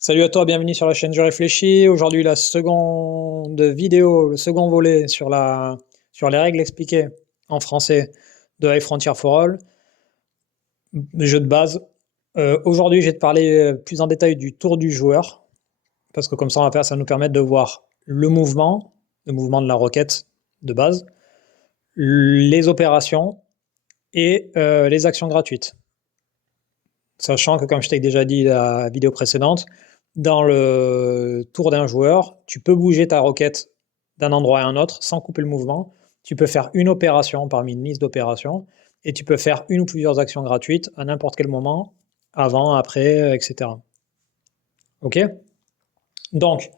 Salut à toi, bienvenue sur la chaîne Je réfléchis. Aujourd'hui, la seconde vidéo, le second volet sur les règles expliquées en français de High Frontier for All, jeu de base. Aujourd'hui, je vais te parler plus en détail du tour du joueur, parce que comme ça, ça va nous permettre de voir le mouvement de la requête de base, les opérations et les actions gratuites. Sachant que, comme je t'ai déjà dit dans la vidéo précédente, dans le tour d'un joueur, tu peux bouger ta requête d'un endroit à un autre sans couper le mouvement. Tu peux faire une opération parmi une liste d'opérations et tu peux faire une ou plusieurs actions gratuites à n'importe quel moment, avant, après, etc. Ok? Donc,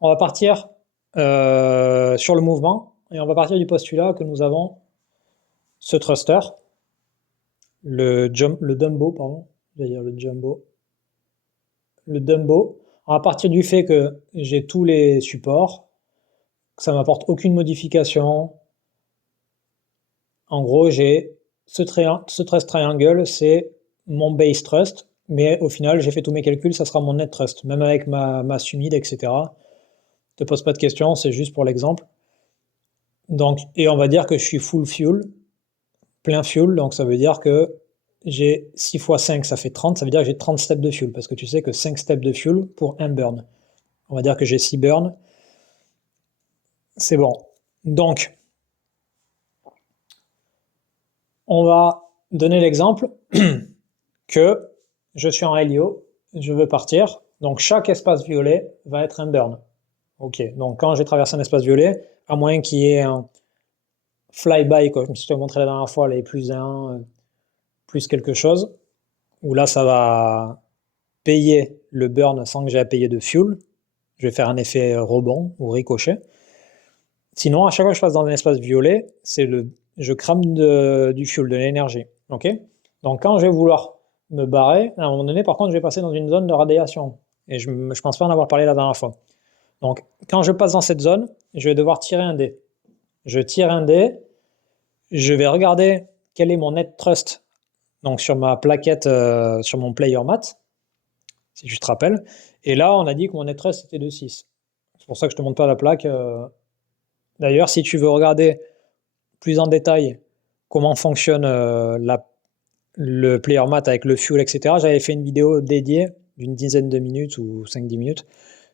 on va partir sur le mouvement et on va partir du postulat que nous avons ce thruster, le Dumbo, pardon, j'allais dire le Dumbo, à partir du fait que j'ai tous les supports, que ça m'apporte aucune modification. En gros, j'ai ce trust triangle, c'est mon base trust, mais au final, j'ai fait tous mes calculs, ça sera mon net trust, même avec ma masse humide, etc. Ne te pose pas de questions, c'est juste pour l'exemple. Donc, et on va dire que je suis full fuel, plein fuel, donc ça veut dire que j'ai 6 fois 5, ça fait 30, ça veut dire que j'ai 30 steps de fuel, parce que tu sais que 5 steps de fuel pour un burn. On va dire que j'ai 6 burns, c'est bon. Donc, on va donner l'exemple que je suis en Helio, je veux partir, donc chaque espace violet va être un burn. Ok, donc quand j'ai traversé un espace violet, à moins qu'il y ait un flyby, comme je te montrais la dernière fois, les plus 1, plus quelque chose, où là ça va payer le burn sans que j'ai à payer de fuel. Je vais faire un effet rebond ou ricochet. Sinon, à chaque fois que je passe dans un espace violet, je crame du fuel, de l'énergie. Ok. Donc quand je vais vouloir me barrer, à un moment donné, par contre, je vais passer dans une zone de radiation. Et je ne pense pas en avoir parlé la dernière fois. Donc quand je passe dans cette zone, je vais devoir tirer un dé. Je tire un dé, je vais regarder quel est mon net trust donc sur ma plaquette, sur mon player mat, si tu te rappelles. Et là, on a dit que mon net trust était de 6. C'est pour ça que je te montre pas la plaque. D'ailleurs, si tu veux regarder plus en détail comment fonctionne le player mat avec le fuel, etc., j'avais fait une vidéo dédiée d'une dizaine de minutes ou 5-10 minutes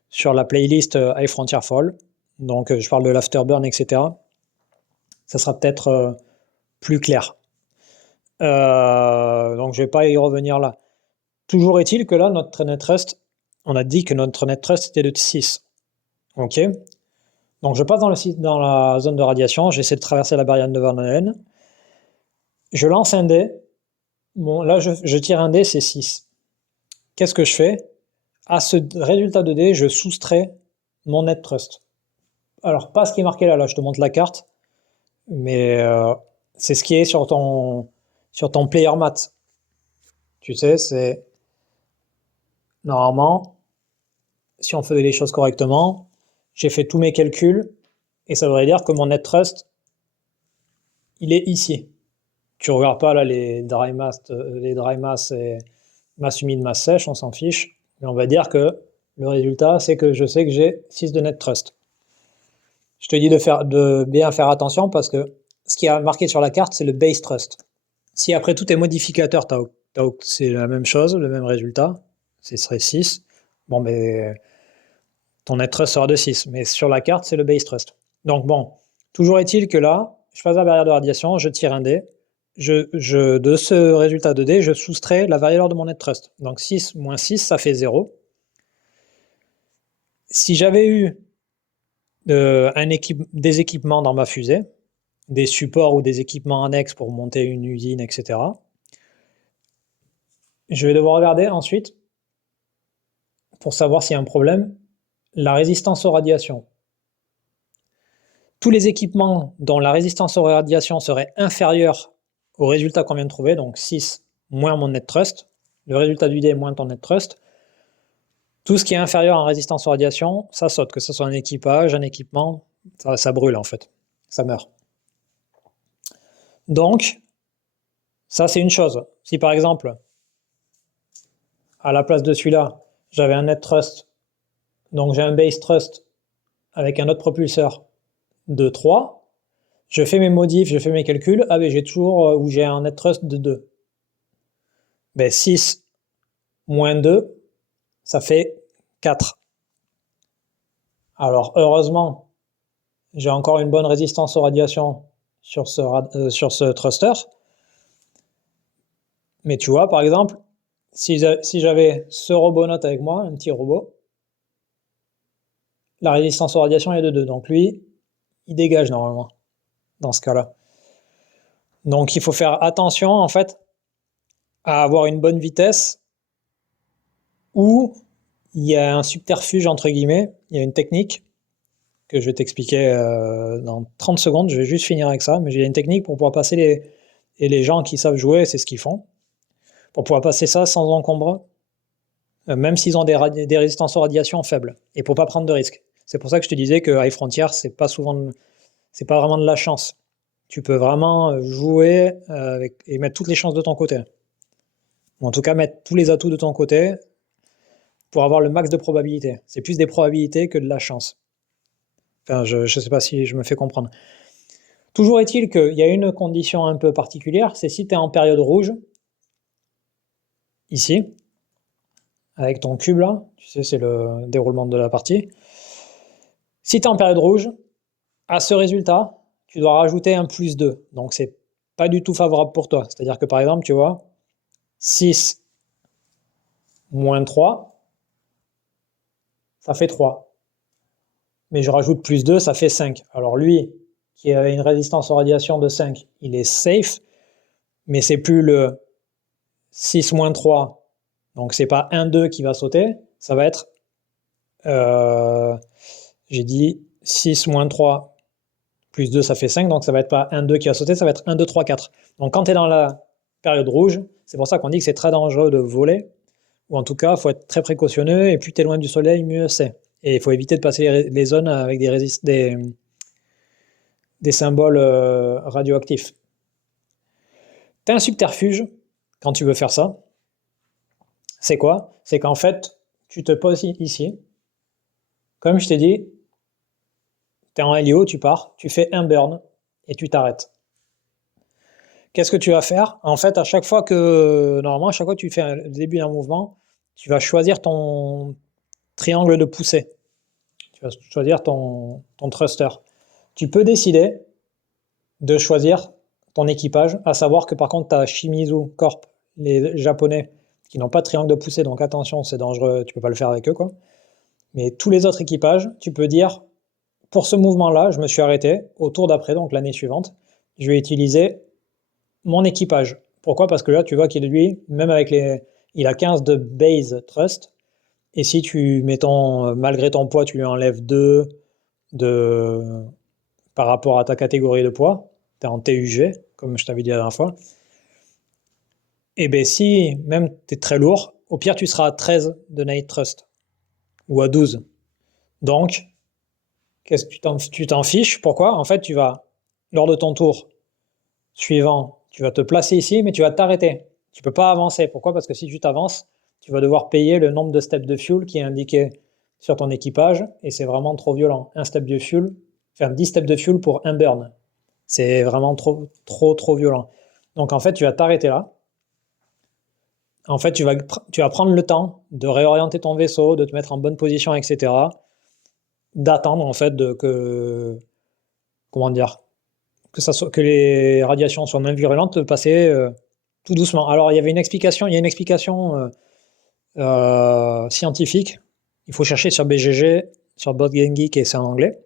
sur la playlist High Frontier Fall. Donc, je parle de l'afterburn, etc. Ça sera peut-être plus clair. Donc, je vais pas y revenir là. Toujours est-il que là, notre net trust, on a dit que notre net trust était de 6. Ok. Donc, je passe dans la zone de radiation, j'essaie de traverser la barrière de Van Allen. Je lance un dé. Bon, là, je tire un dé, c'est 6. Qu'est-ce que je fais? À ce résultat de dé, je soustrais mon net trust. Alors, pas ce qui est marqué là, je te montre la carte, mais c'est ce qui est sur ton player mat. Tu sais, c'est normalement, si on faisait les choses correctement, j'ai fait tous mes calculs et ça voudrait dire que mon net trust, il est ici. Tu regardes pas là les dry mass et masse humide, masse sèche, on s'en fiche, mais on va dire que le résultat, c'est que je sais que j'ai 6 de net trust. Je te dis de bien faire attention parce que ce qui est marqué sur la carte, c'est le base trust. Si après tous tes modificateurs, c'est la même chose, le même résultat, ce serait 6, bon, mais ton net trust sera de 6. Mais sur la carte, c'est le base trust. Donc bon, toujours est-il que là, je passe la barrière de radiation, je tire un dé, de ce résultat de dé, je soustrais la valeur de mon net trust. Donc 6 moins 6, ça fait 0. Si j'avais eu des équipements dans ma fusée, des supports ou des équipements annexes pour monter une usine, etc., je vais devoir regarder ensuite, pour savoir s'il y a un problème, la résistance aux radiations. Tous les équipements dont la résistance aux radiations serait inférieure au résultat qu'on vient de trouver, donc 6 moins mon net trust, le résultat du dé moins ton net trust, tout ce qui est inférieur en résistance aux radiations, ça saute, que ce soit un équipage, un équipement, ça brûle en fait, ça meurt. Donc, ça c'est une chose. Si par exemple, à la place de celui-là, j'avais un net trust, donc j'ai un base trust avec un autre propulseur de 3, je fais mes modifs, je fais mes calculs, ah ben j'ai toujours, où j'ai un net trust de 2. Ben 6 moins 2, ça fait 4. Alors heureusement, j'ai encore une bonne résistance aux radiations sur ce thruster. Mais tu vois, par exemple, si j'avais ce robonaute avec moi, un petit robot, la résistance aux radiations est de 2. Donc lui, il dégage normalement, dans ce cas-là. Donc il faut faire attention, en fait, à avoir une bonne vitesse où il y a un subterfuge, entre guillemets, il y a une technique que je vais t'expliquer dans 30 secondes, je vais juste finir avec ça, mais il y a une technique pour pouvoir passer et les gens qui savent jouer, c'est ce qu'ils font, pour pouvoir passer ça sans encombre, même s'ils ont des résistances aux radiations faibles, et pour pas prendre de risques. C'est pour ça que je te disais que High Frontier, c'est pas vraiment de la chance. Tu peux vraiment jouer et mettre toutes les chances de ton côté. Ou en tout cas, mettre tous les atouts de ton côté pour avoir le max de probabilité. C'est plus des probabilités que de la chance. Enfin, je ne sais pas si je me fais comprendre. Toujours est-il qu'il y a une condition un peu particulière, c'est si tu es en période rouge, ici, avec ton cube là, tu sais, c'est le déroulement de la partie. Si tu es en période rouge, à ce résultat, tu dois rajouter un plus 2. Donc, c'est pas du tout favorable pour toi. C'est-à-dire que, par exemple, tu vois, 6 moins 3, ça fait 3. Mais je rajoute plus 2, ça fait 5. Alors lui, qui a une résistance aux radiations de 5, il est safe, mais c'est plus le 6 moins 3, donc c'est pas 1, 2 qui va sauter, ça va être, j'ai dit 6 moins 3 plus 2, ça fait 5, donc ça va être pas 1, 2 qui va sauter, ça va être 1, 2, 3, 4. Donc quand tu es dans la période rouge, c'est pour ça qu'on dit que c'est très dangereux de voler, ou en tout cas, il faut être très précautionneux, et plus tu es loin du soleil, mieux c'est. Et il faut éviter de passer les zones avec des symboles radioactifs. Tu as un subterfuge quand tu veux faire ça. C'est quoi? C'est qu'en fait, tu te poses ici. Comme je t'ai dit, tu es en LIO, tu pars, tu fais un burn et tu t'arrêtes. Qu'est-ce que tu vas faire? En fait, normalement, à chaque fois que tu fais le début d'un mouvement, tu vas choisir ton triangle de poussée. Tu vas choisir ton thruster. Tu peux décider de choisir ton équipage, à savoir que par contre, tu as Shimizu Corp, les Japonais, qui n'ont pas de triangle de poussée, donc attention, c'est dangereux, tu peux pas le faire avec eux, quoi. Mais tous les autres équipages, tu peux dire, pour ce mouvement-là, je me suis arrêté, au tour d'après, donc l'année suivante, je vais utiliser mon équipage. Pourquoi? Parce que là, tu vois qu'il lui, même avec il a 15 de base thrust, et si malgré ton poids, tu lui enlèves 2 par rapport à ta catégorie de poids, tu es en TUG, comme je t'avais dit la dernière fois, et bien si même tu es très lourd, au pire tu seras à 13 de night thrust, ou à 12. Donc, qu'est-ce que tu t'en fiches? Pourquoi? En fait, lors de ton tour suivant, tu vas te placer ici, mais tu vas t'arrêter. Tu ne peux pas avancer. Pourquoi? Parce que si tu t'avances, tu vas devoir payer le nombre de steps de fuel qui est indiqué sur ton équipage, et c'est vraiment trop violent. Un step de fuel, faire 10 steps de fuel pour un burn. C'est vraiment trop, trop, trop violent. Donc en fait, tu vas t'arrêter là. En fait, tu vas prendre le temps de réorienter ton vaisseau, de te mettre en bonne position, etc. D'attendre en fait comment dire, que les radiations soient moins virulentes, de passer tout doucement. Alors il y a une explication scientifique. Il faut chercher sur BGG, sur Board Game Geek, et c'est en anglais.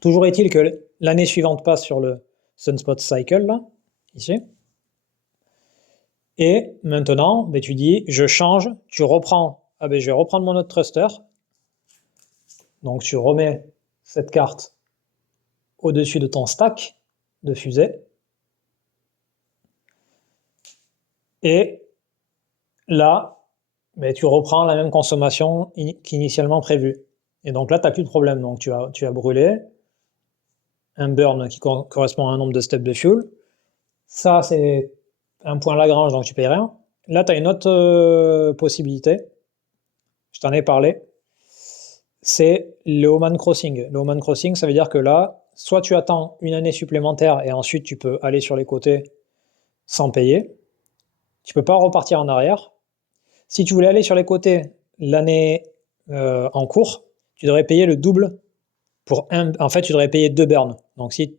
Toujours est-il que l'année suivante passe sur le Sunspot Cycle, là, ici. Et maintenant, ben, tu dis, je change, tu reprends. Ah ben, je vais reprendre mon autre thruster. Donc tu remets cette carte au-dessus de ton stack de fusée. Et là, ben, tu reprends la même consommation qu'initialement prévue. Et donc là, tu n'as plus de problème. Donc tu as brûlé un burn qui correspond à un nombre de steps de fuel. Ça, c'est un point Lagrange, donc tu payes rien. Là, tu as une autre possibilité. je t'en ai parlé, c'est le Oman Crossing. Le Oman Crossing, ça veut dire que là, soit tu attends une année supplémentaire et ensuite tu peux aller sur les côtés sans payer. Tu peux pas repartir en arrière. Si tu voulais aller sur les côtés l'année en cours, tu devrais payer le double pour un. En fait, tu devrais payer 2 burns. Donc si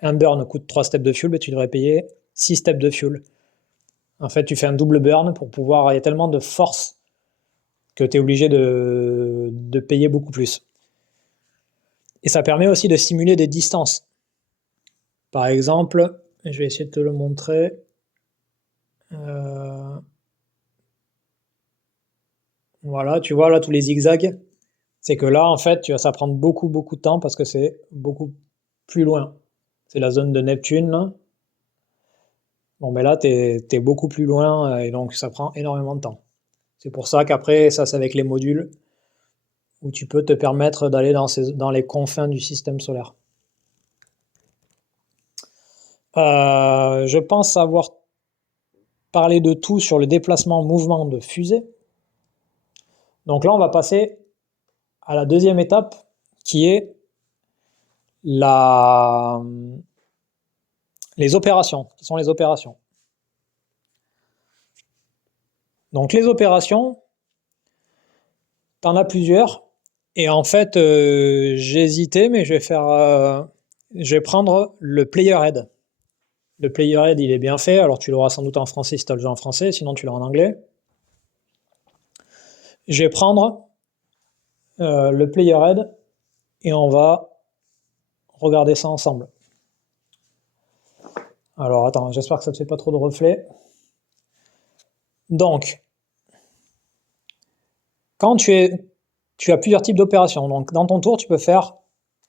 un burn coûte 3 steps de fuel, tu devrais payer 6 steps de fuel. En fait, tu fais un double burn pour pouvoir. Il y a tellement de force que tu es obligé de payer beaucoup plus. Et ça permet aussi de simuler des distances. Par exemple, je vais essayer de te le montrer. Voilà, tu vois là tous les zigzags. C'est que là, en fait, ça prend beaucoup, beaucoup de temps parce que c'est beaucoup plus loin. C'est la zone de Neptune, là. Bon, mais là, t'es beaucoup plus loin et donc ça prend énormément de temps. C'est pour ça qu'après, ça, c'est avec les modules où tu peux te permettre d'aller dans les confins du système solaire. Je pense avoir parlé de tout sur le déplacement-mouvement de fusée. Donc là, on va passer à la deuxième étape qui est les opérations. Qui sont les opérations? Donc les opérations, t'en as plusieurs. Et en fait, j'ai hésité, mais je vais prendre le player head. Le player head, il est bien fait. Alors tu l'auras sans doute en français si tu as le jeu en français, sinon tu l'auras en anglais. Je vais prendre le player head et on va regarder ça ensemble. Alors attends, j'espère que ça ne te fait pas trop de reflets. Donc, quand tu as plusieurs types d'opérations. Donc dans ton tour, tu peux faire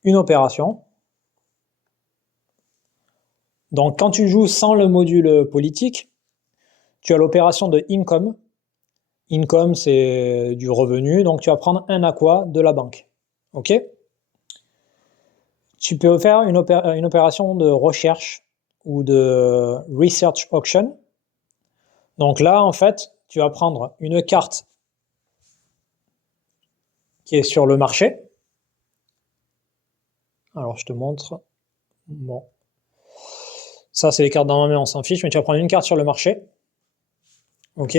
une opération. Donc quand tu joues sans le module politique, tu as l'opération de income. Income, c'est du revenu, donc tu vas prendre un aqua de la banque. Ok? Tu peux faire une opération de recherche ou de research auction. Donc là, en fait, tu vas prendre une carte qui est sur le marché. Alors, je te montre. Bon. Ça, c'est les cartes dans ma main, on s'en fiche, mais tu vas prendre une carte sur le marché. Ok?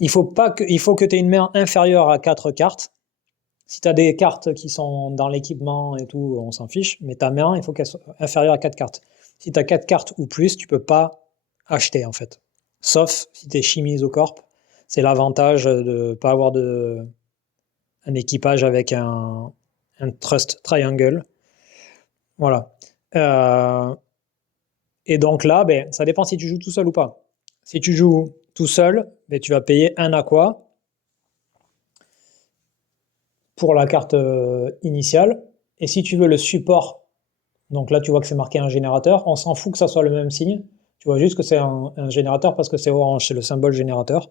Il faut que tu aies une main inférieure à 4 cartes. Si tu as des cartes qui sont dans l'équipement et tout, on s'en fiche, mais ta main, il faut qu'elle soit inférieure à 4 cartes. Si tu as 4 cartes ou plus, tu peux pas acheter en fait. Sauf si tu es Chimisocorp, c'est l'avantage de ne pas avoir un équipage avec un Trust Triangle. Voilà. Et donc là, ça dépend si tu joues tout seul ou pas. Si tu joues tout seul, tu vas payer un aqua pour la carte initiale. Et si tu veux le support, donc là tu vois que c'est marqué un générateur, on s'en fout que ça soit le même signe. Tu vois juste que c'est un générateur parce que c'est orange, c'est le symbole générateur.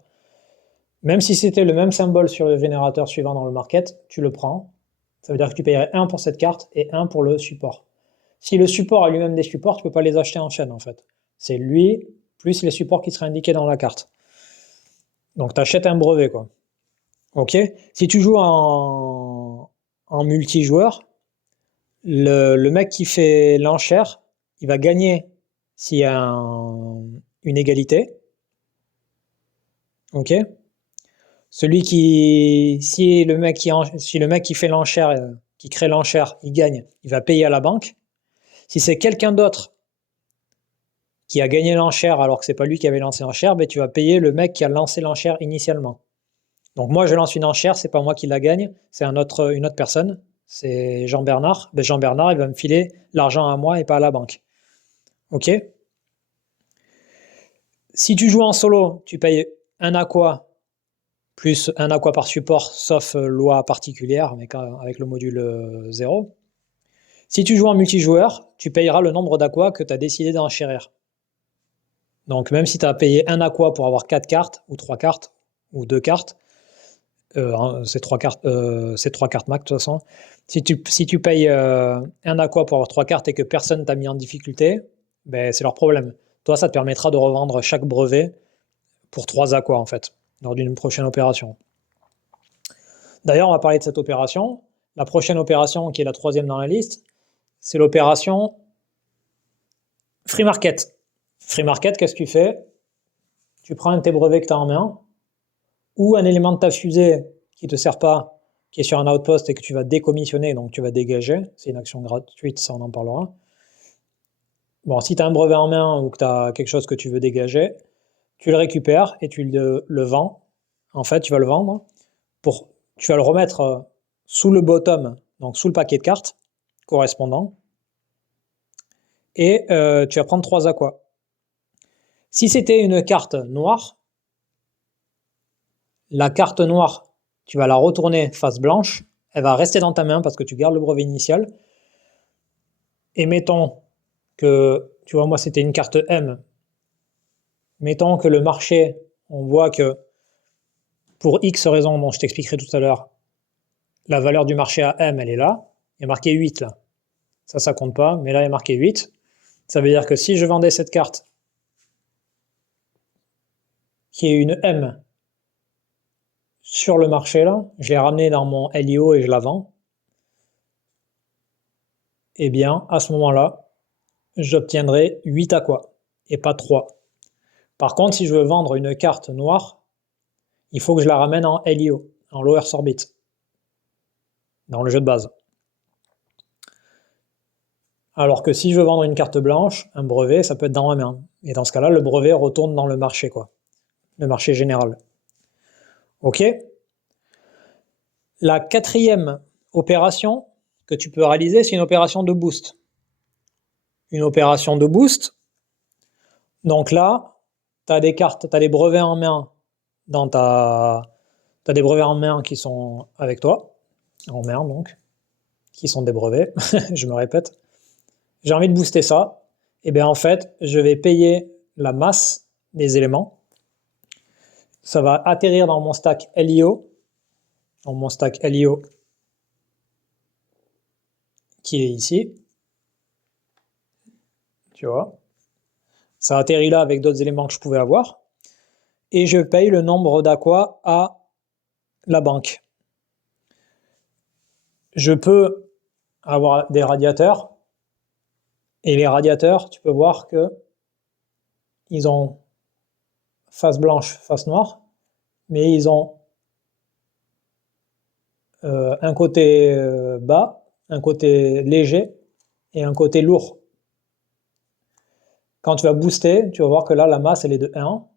Même si c'était le même symbole sur le générateur suivant dans le market, tu le prends. Ça veut dire que tu payerais 1 pour cette carte et 1 pour le support. Si le support a lui-même des supports, tu peux pas les acheter en chaîne en fait. C'est lui plus les supports qui seraient indiqués dans la carte. Donc tu achètes un brevet quoi. Ok. Si tu joues en multijoueur, le mec qui fait l'enchère, il va gagner s'il y a une égalité. Ok. Si le mec qui fait l'enchère, qui crée l'enchère, il gagne, il va payer à la banque. Si c'est quelqu'un d'autre qui a gagné l'enchère alors que c'est pas lui qui avait lancé l'enchère, tu vas payer le mec qui a lancé l'enchère initialement. Donc moi je lance une enchère, c'est pas moi qui la gagne, c'est une autre personne, c'est Jean-Bernard. Jean-Bernard, il va me filer l'argent à moi et pas à la banque. Ok? Si tu joues en solo, tu payes un aqua plus un aqua par support, sauf loi particulière, mais avec le module 0. Si tu joues en multijoueur, tu payeras le nombre d'aqua que tu as décidé d'enchérir. Donc même si tu as payé un aqua pour avoir 4 cartes, ou 3 cartes, ou 2 cartes, c'est 3 cartes max de toute façon. Si tu payes un aqua pour avoir 3 cartes et que personne t'a mis en difficulté, c'est leur problème. Toi, ça te permettra de revendre chaque brevet pour 3 aqua en fait. lors d'une prochaine opération. D'ailleurs, on va parler de cette opération. La prochaine opération, qui est la 3e dans la liste, c'est l'opération Free Market. Free Market, qu'est-ce que tu fais? Tu prends un de tes brevets que tu as en main, ou un élément de ta fusée qui ne te sert pas, qui est sur un outpost et que tu vas décommissionner, donc tu vas dégager. C'est une action gratuite, ça on en parlera. Bon, si tu as un brevet en main ou que tu as quelque chose que tu veux dégager, tu le récupères et tu le vends. En fait, tu vas le vendre, tu vas le remettre sous le bottom, donc sous le paquet de cartes correspondant, et tu vas prendre 3 aquas. Si c'était une carte noire, la carte noire, tu vas la retourner face blanche, elle va rester dans ta main parce que tu gardes le brevet initial. Et mettons que, tu vois, moi c'était une carte M. Mettons que le marché, on voit que pour X raisons dont je t'expliquerai tout à l'heure, la valeur du marché à M, elle est là. Il y a marqué 8 là. Ça compte pas, mais là il y a marqué 8. Ça veut dire que si je vendais cette carte, qui est une M, sur le marché là, je l'ai ramenée dans mon LIO et je la vends, eh bien, à ce moment-là, j'obtiendrai 8 aquas et pas 3. Par contre, si je veux vendre une carte noire, il faut que je la ramène en LIO, en Low Earth Orbit, dans le jeu de base. Alors que si je veux vendre une carte blanche, un brevet, ça peut être dans ma main. Et dans ce cas-là, le brevet retourne dans le marché, quoi. Le marché général. Ok? La 4e opération que tu peux réaliser, c'est une opération de boost. Une opération de boost. Donc là, tu as des cartes, tu as des brevets en main tu as des brevets en main qui sont avec toi, en main donc, qui sont des brevets, je me répète. J'ai envie de booster ça, et bien en fait, je vais payer la masse des éléments. Ça va atterrir dans mon stack LIO, qui est ici. Tu vois, ça atterrit là avec d'autres éléments que je pouvais avoir. Et je paye le nombre d'aqua à la banque. Je peux avoir des radiateurs. Et les radiateurs, tu peux voir que ils ont face blanche, face noire, mais ils ont un côté bas, un côté léger et un côté lourd. Quand tu vas booster, tu vas voir que là, la masse, elle est de 1.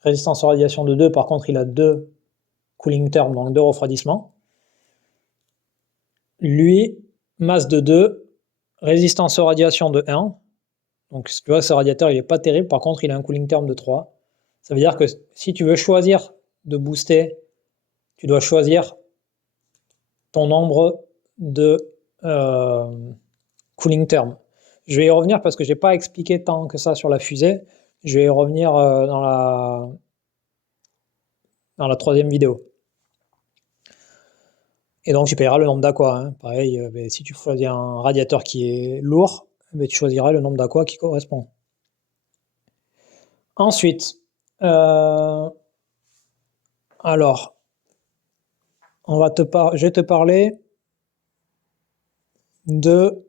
Résistance aux radiations de 2, par contre, il a 2 cooling terms, donc 2 refroidissements. Lui, masse de 2, résistance aux radiations de 1. Donc, tu vois, ce radiateur, il n'est pas terrible. Par contre, il a un cooling term de 3. Ça veut dire que si tu veux choisir de booster, tu dois choisir ton nombre de cooling term. Je vais y revenir parce que je n'ai pas expliqué tant que ça sur la fusée. Je vais y revenir dans la 3e vidéo. Et donc tu payeras le nombre d'aqua. Hein. Pareil, si tu choisis un radiateur qui est lourd, tu choisiras le nombre d'aqua qui correspond. Ensuite, alors, je vais te parler de...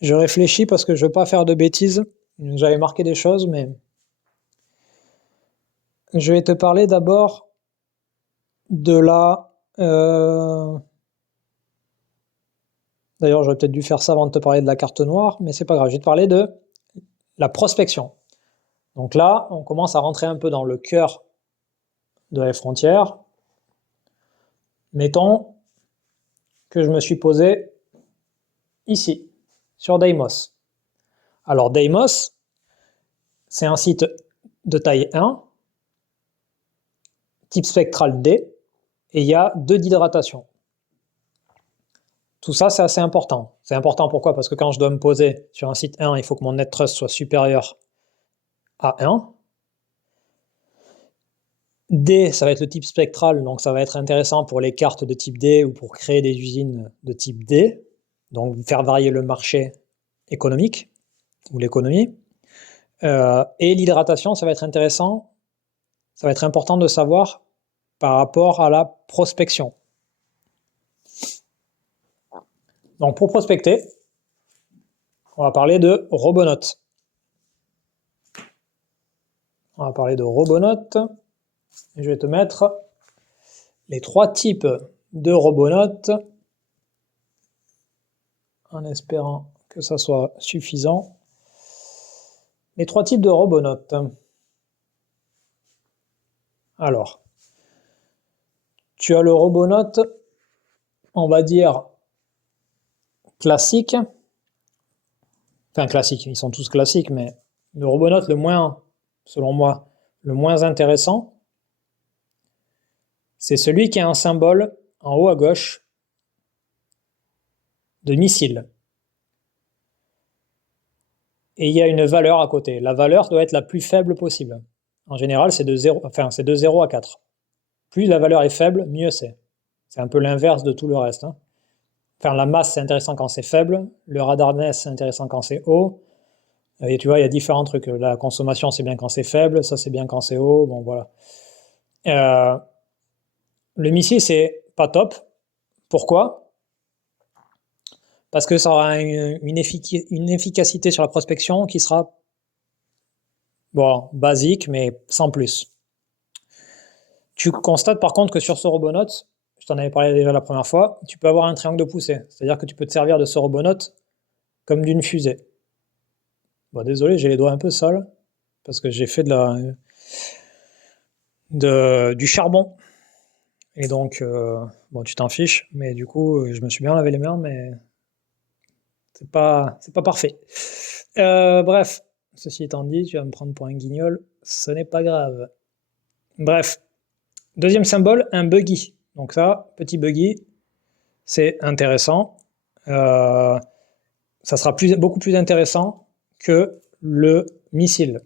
Je réfléchis parce que je ne veux pas faire de bêtises. J'avais marqué des choses, mais... Je vais te parler d'abord de la... D'ailleurs, j'aurais peut-être dû faire ça avant de te parler de la carte noire, mais c'est pas grave. Je vais te parler de la prospection. Donc là, on commence à rentrer un peu dans le cœur de la frontière. Mettons que je me suis posé ici, sur Deimos. Alors Deimos, c'est un site de taille 1, type spectral D, et il y a 2 d'hydratation. Tout ça, c'est assez important. C'est important pourquoi? Parce que quand je dois me poser sur un site 1, il faut que mon net trust soit supérieur à 1. D, ça va être le type spectral, donc ça va être intéressant pour les cartes de type D ou pour créer des usines de type D, donc faire varier le marché économique ou l'économie. Et l'hydratation, ça va être intéressant, ça va être important de savoir par rapport à la prospection. Donc pour prospecter, on va parler de Robonote. On va parler de Robonote. Et je vais te mettre les 3 types de Robonote en espérant que ça soit suffisant. Les 3 types de Robonote. Alors, tu as le Robonote, on va dire classique. Enfin classique, ils sont tous classiques, mais le Robonote le moins, selon moi, le moins intéressant, c'est celui qui a un symbole en haut à gauche de missile. Et il y a une valeur à côté. La valeur doit être la plus faible possible. En général, c'est de 0 à 4. Plus la valeur est faible, mieux c'est. C'est un peu l'inverse de tout le reste. Enfin, la masse, c'est intéressant quand c'est faible. Le radarness, c'est intéressant quand c'est haut. Et tu vois, il y a différents trucs. La consommation, c'est bien quand c'est faible. Ça, c'est bien quand c'est haut. Bon, voilà. Le missile, c'est pas top. Pourquoi? Parce que ça aura une efficacité sur la prospection qui sera bon, basique, mais sans plus. Tu constates par contre que sur ce Robonote, je t'en avais parlé déjà la première fois, tu peux avoir un triangle de poussée. C'est-à-dire que tu peux te servir de ce Robonote comme d'une fusée. Bon, désolé, j'ai les doigts un peu sales, parce que j'ai fait du charbon. Et donc, bon, tu t'en fiches, mais du coup, je me suis bien lavé les mains, mais c'est pas parfait. Bref, ceci étant dit, tu vas me prendre pour un guignol, ce n'est pas grave. Bref, deuxième symbole, un buggy. Donc ça, petit buggy, c'est intéressant. Ça sera beaucoup plus intéressant que le missile.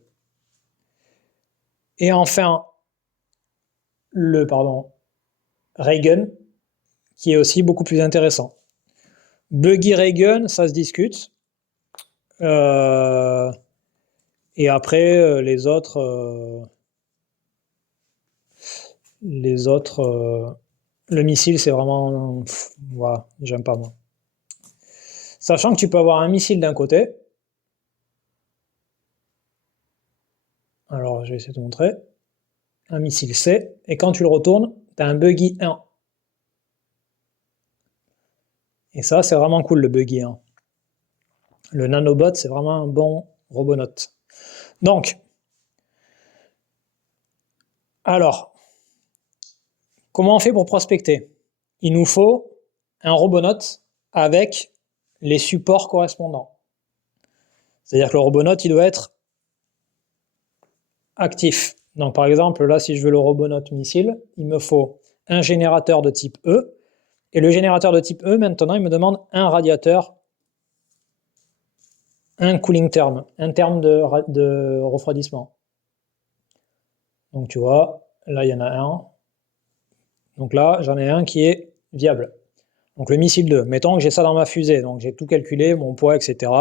Et enfin, le Raygun, qui est aussi beaucoup plus intéressant. Buggy Raygun, ça se discute. Et après, les autres, le missile, c'est vraiment... voilà, j'aime pas moi. Sachant que tu peux avoir un missile d'un côté. Alors, je vais essayer de te montrer. Un missile C. Et quand tu le retournes, tu as un buggy 1. Et ça, c'est vraiment cool, le buggy 1. Le nanobot, c'est vraiment un bon robonote. Donc, alors, comment on fait pour prospecter? Il nous faut un robonote avec les supports correspondants. C'est-à-dire que le robonote, il doit être actif. Donc par exemple, là, si je veux le robonote missile, il me faut un générateur de type E. Et le générateur de type E, maintenant, il me demande un radiateur, un cooling term, un terme de refroidissement. Donc tu vois, là, il y en a un. Donc là, j'en ai un qui est viable. Donc le missile 2, mettons que j'ai ça dans ma fusée, donc j'ai tout calculé, mon poids, etc.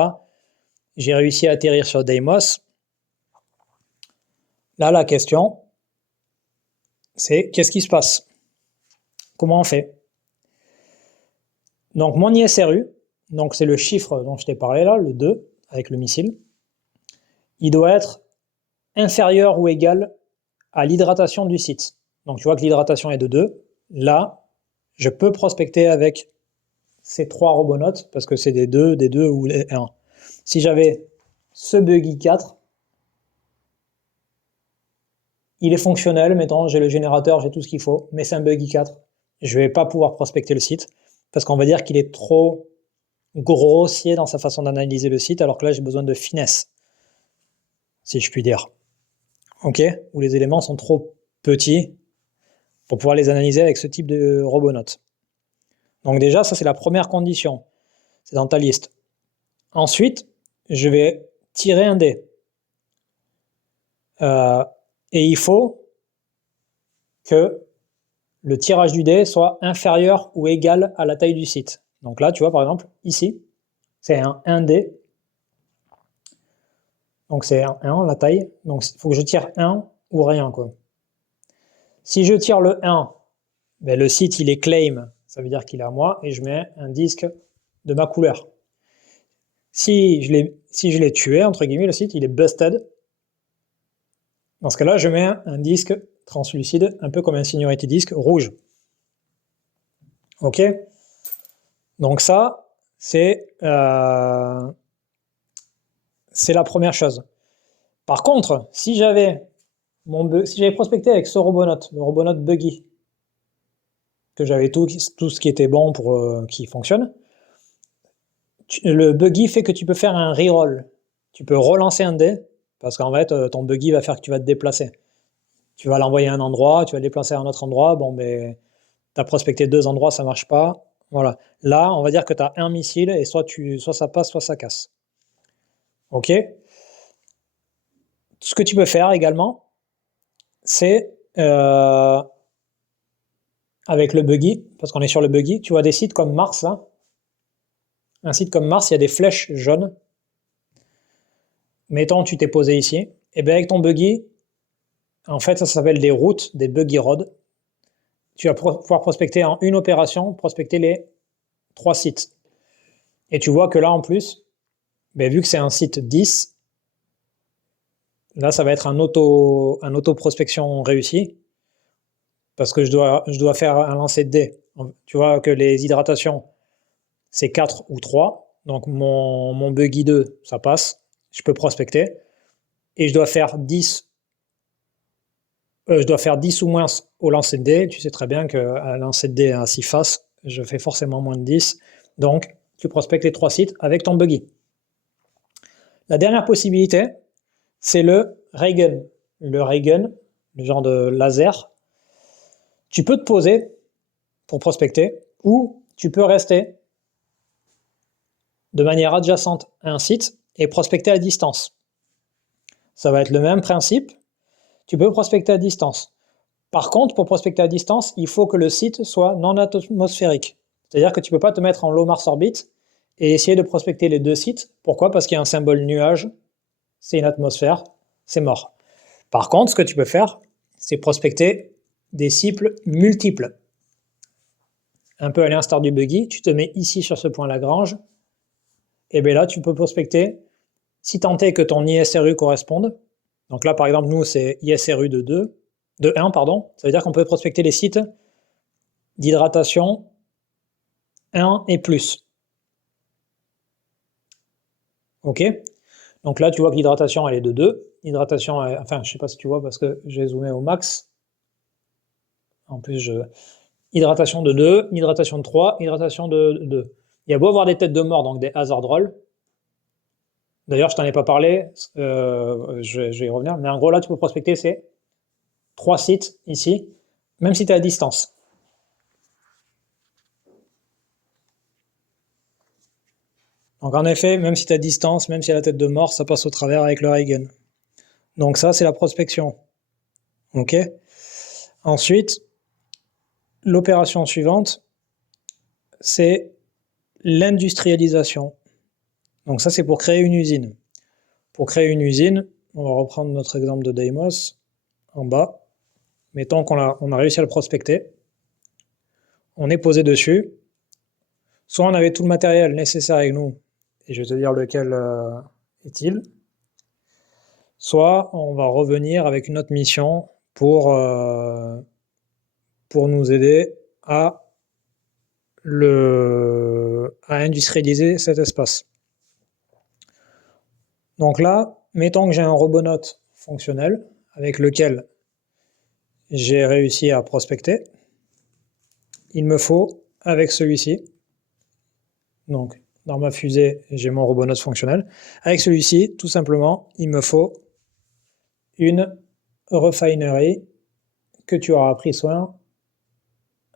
J'ai réussi à atterrir sur Deimos. Là, la question, c'est qu'est-ce qui se passe? Comment on fait? Donc mon ISRU, donc c'est le chiffre dont je t'ai parlé là, le 2, avec le missile, il doit être inférieur ou égal à l'hydratation du site. Donc tu vois que l'hydratation est de 2. Là, je peux prospecter avec ces 3 robonotes, parce que c'est des 2 ou des 1. Si j'avais ce buggy 4, il est fonctionnel, mettons, j'ai le générateur, j'ai tout ce qu'il faut, mais c'est un buggy 4. Je ne vais pas pouvoir prospecter le site, parce qu'on va dire qu'il est trop grossier dans sa façon d'analyser le site, alors que là, j'ai besoin de finesse, si je puis dire. Ok? Où les éléments sont trop petits pour pouvoir les analyser avec ce type de robonote. Donc déjà, ça c'est la première condition. C'est dans ta liste. Ensuite, je vais tirer un dé. Et il faut que le tirage du dé soit inférieur ou égal à la taille du site. Donc là, tu vois, par exemple, ici, c'est un 1 dé. Donc c'est 1 la taille. Donc il faut que je tire 1 ou rien, quoi. Si je tire le 1, ben, le site il est claim, ça veut dire qu'il est à moi, et je mets un disque de ma couleur. Si je l'ai tué, entre guillemets, le site il est busted. Dans ce cas-là, je mets un disque translucide, un peu comme un seniority disque rouge. Ok? Donc ça, c'est la première chose. Par contre, si j'avais prospecté avec ce Robonaut, le Robonaut buggy, que j'avais tout ce qui était bon pour qui fonctionne, le buggy fait que tu peux faire un reroll. Tu peux relancer un dé, parce qu'en fait, ton buggy va faire que tu vas te déplacer. Tu vas l'envoyer à un endroit, tu vas le déplacer à un autre endroit, bon, mais tu as prospecté 2 endroits, ça marche pas. Voilà. Là, on va dire que tu as un missile, et soit ça passe, soit ça casse. Ok? Ce que tu peux faire également, c'est avec le buggy, parce qu'on est sur le buggy, tu vois des sites comme Mars, là. Un site comme Mars, il y a des flèches jaunes. Mettons, tu t'es posé ici. Et bien avec ton buggy, en fait, ça s'appelle des routes, des buggy roads. Tu vas pouvoir prospecter en une opération, prospecter les 3 sites. Et tu vois que là, en plus, ben, vu que c'est un site 10, là, ça va être un auto-prospection réussi. Parce que je dois faire un lancer de dés. Tu vois que les hydratations, c'est 4 ou 3. Donc mon buggy 2, ça passe. Je peux prospecter. Et je dois faire 10 ou moins au lancer de dés. Tu sais très bien qu'un lancer de dés à 6 faces, je fais forcément moins de 10. Donc, tu prospectes les 3 sites avec ton buggy. La dernière possibilité, c'est le ray gun. Le ray gun, le genre de laser. Tu peux te poser pour prospecter ou tu peux rester de manière adjacente à un site et prospecter à distance. Ça va être le même principe. Tu peux prospecter à distance. Par contre, pour prospecter à distance, il faut que le site soit non atmosphérique. C'est-à-dire que tu ne peux pas te mettre en low Mars orbit et essayer de prospecter les 2 sites. Pourquoi? Parce qu'il y a un symbole nuage, c'est une atmosphère, c'est mort. Par contre, ce que tu peux faire, c'est prospecter des cibles multiples. Un peu à l'instar du buggy, tu te mets ici sur ce point Lagrange, et bien là, tu peux prospecter, si tant est que ton ISRU corresponde. Donc là, par exemple, nous, c'est ISRU de 1, pardon. Ça veut dire qu'on peut prospecter les sites d'hydratation 1 et plus. Ok? Donc là, tu vois que l'hydratation, elle est de 2. L'hydratation, enfin, je sais pas si tu vois parce que j'ai zoomé au max. En plus, hydratation de 2, hydratation de 3, hydratation de 2. Il y a beau avoir des têtes de mort, donc des hazard rolls. D'ailleurs, je t'en ai pas parlé, je vais y revenir. Mais en gros, là, tu peux prospecter ces 3 sites ici, même si tu es à distance. Donc en effet, même si tu es à distance, même si y a la tête de mort, ça passe au travers avec le ray gun. Donc ça, c'est la prospection. Ok? Ensuite, l'opération suivante, c'est l'industrialisation. Donc ça, c'est pour créer une usine. Pour créer une usine, on va reprendre notre exemple de Deimos en bas. Mettons qu'on a réussi à le prospecter. On est posé dessus. Soit on avait tout le matériel nécessaire avec nous, et je vais te dire lequel est-il. Soit on va revenir avec une autre mission pour nous aider à industrialiser cet espace. Donc là, mettons que j'ai un Robonaut fonctionnel avec lequel j'ai réussi à prospecter. Il me faut, avec celui-ci, donc dans ma fusée, j'ai mon Robonaut fonctionnel. Avec celui-ci, tout simplement, il me faut une refinery que tu auras pris soin.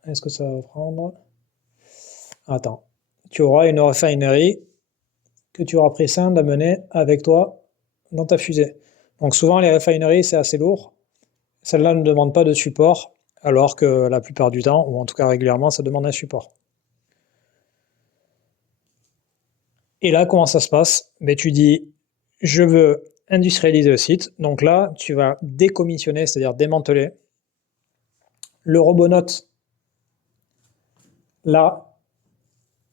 Est-ce que ça va prendre? Attends. Tu auras une refinery que tu auras pris soin d'amener avec toi dans ta fusée. Donc souvent, les refineries, c'est assez lourd. Celle-là ne demande pas de support, alors que la plupart du temps, ou en tout cas régulièrement, ça demande un support. Et là, comment ça se passe? Ben, tu dis, je veux industrialiser le site. Donc là, tu vas décommissionner, c'est-à-dire démanteler le Robonote là,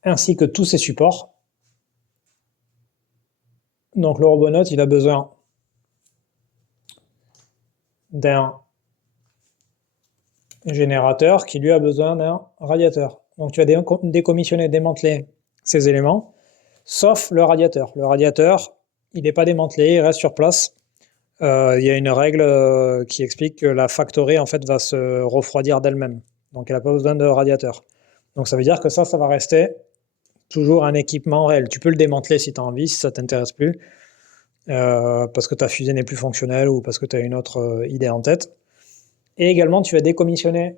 ainsi que tous ses supports. Donc le Robonote, il a besoin d'un générateur qui lui a besoin d'un radiateur. Donc tu vas décommissionner, démanteler ces éléments, sauf le radiateur. Le radiateur, il n'est pas démantelé, il reste sur place. Il y a une règle qui explique que la factory en fait va se refroidir d'elle-même. Donc elle n'a pas besoin de radiateur. Donc ça veut dire que ça va rester toujours un équipement réel. Tu peux le démanteler si tu as envie, si ça ne t'intéresse plus, parce que ta fusée n'est plus fonctionnelle ou parce que tu as une autre idée en tête. Et également, tu vas décommissionner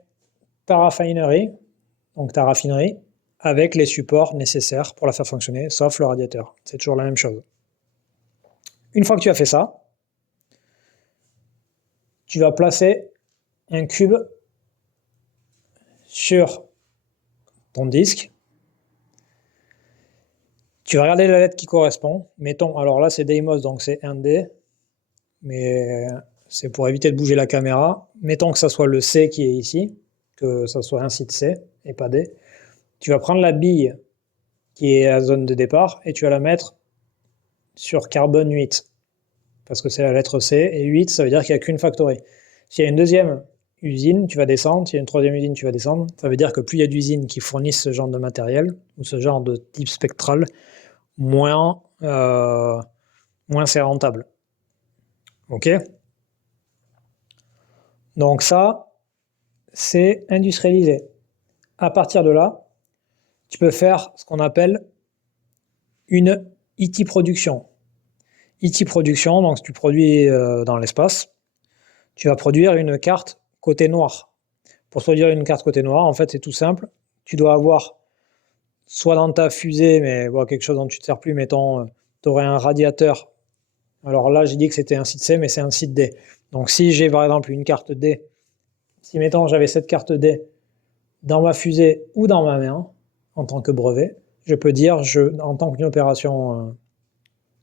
ta raffinerie, donc ta raffinerie, avec les supports nécessaires pour la faire fonctionner, sauf le radiateur. C'est toujours la même chose. Une fois que tu as fait ça, tu vas placer un cube sur ton disque. Tu vas regarder la lettre qui correspond. Mettons, alors là c'est Deimos, donc c'est un D, mais c'est pour éviter de bouger la caméra. Mettons que ça soit le C qui est ici, que ça soit un site C et pas D. Tu vas prendre la bille qui est à zone de départ et tu vas la mettre sur carbone 8, parce que c'est la lettre C, et 8, ça veut dire qu'il n'y a qu'une factory. S'il y a une deuxième usine, tu vas descendre. S'il y a une troisième usine, tu vas descendre. Ça veut dire que plus il y a d'usines qui fournissent ce genre de matériel, ou ce genre de type spectral, moins c'est rentable. Ok? Donc ça, c'est industrialisé. À partir de là, tu peux faire ce qu'on appelle une IT production. IT production, donc si tu produis dans l'espace, tu vas produire une carte côté noir. Pour produire une carte côté noir, en fait, c'est tout simple. Tu dois avoir, soit dans ta fusée, mais bon, quelque chose dont tu ne te sers plus, mettons, tu aurais un radiateur. Alors là, j'ai dit que c'était un site C, mais c'est un site D. Donc si j'ai par exemple une carte D, si mettons j'avais cette carte D dans ma fusée ou dans ma main, en tant que brevet, je peux dire, en tant qu'une opération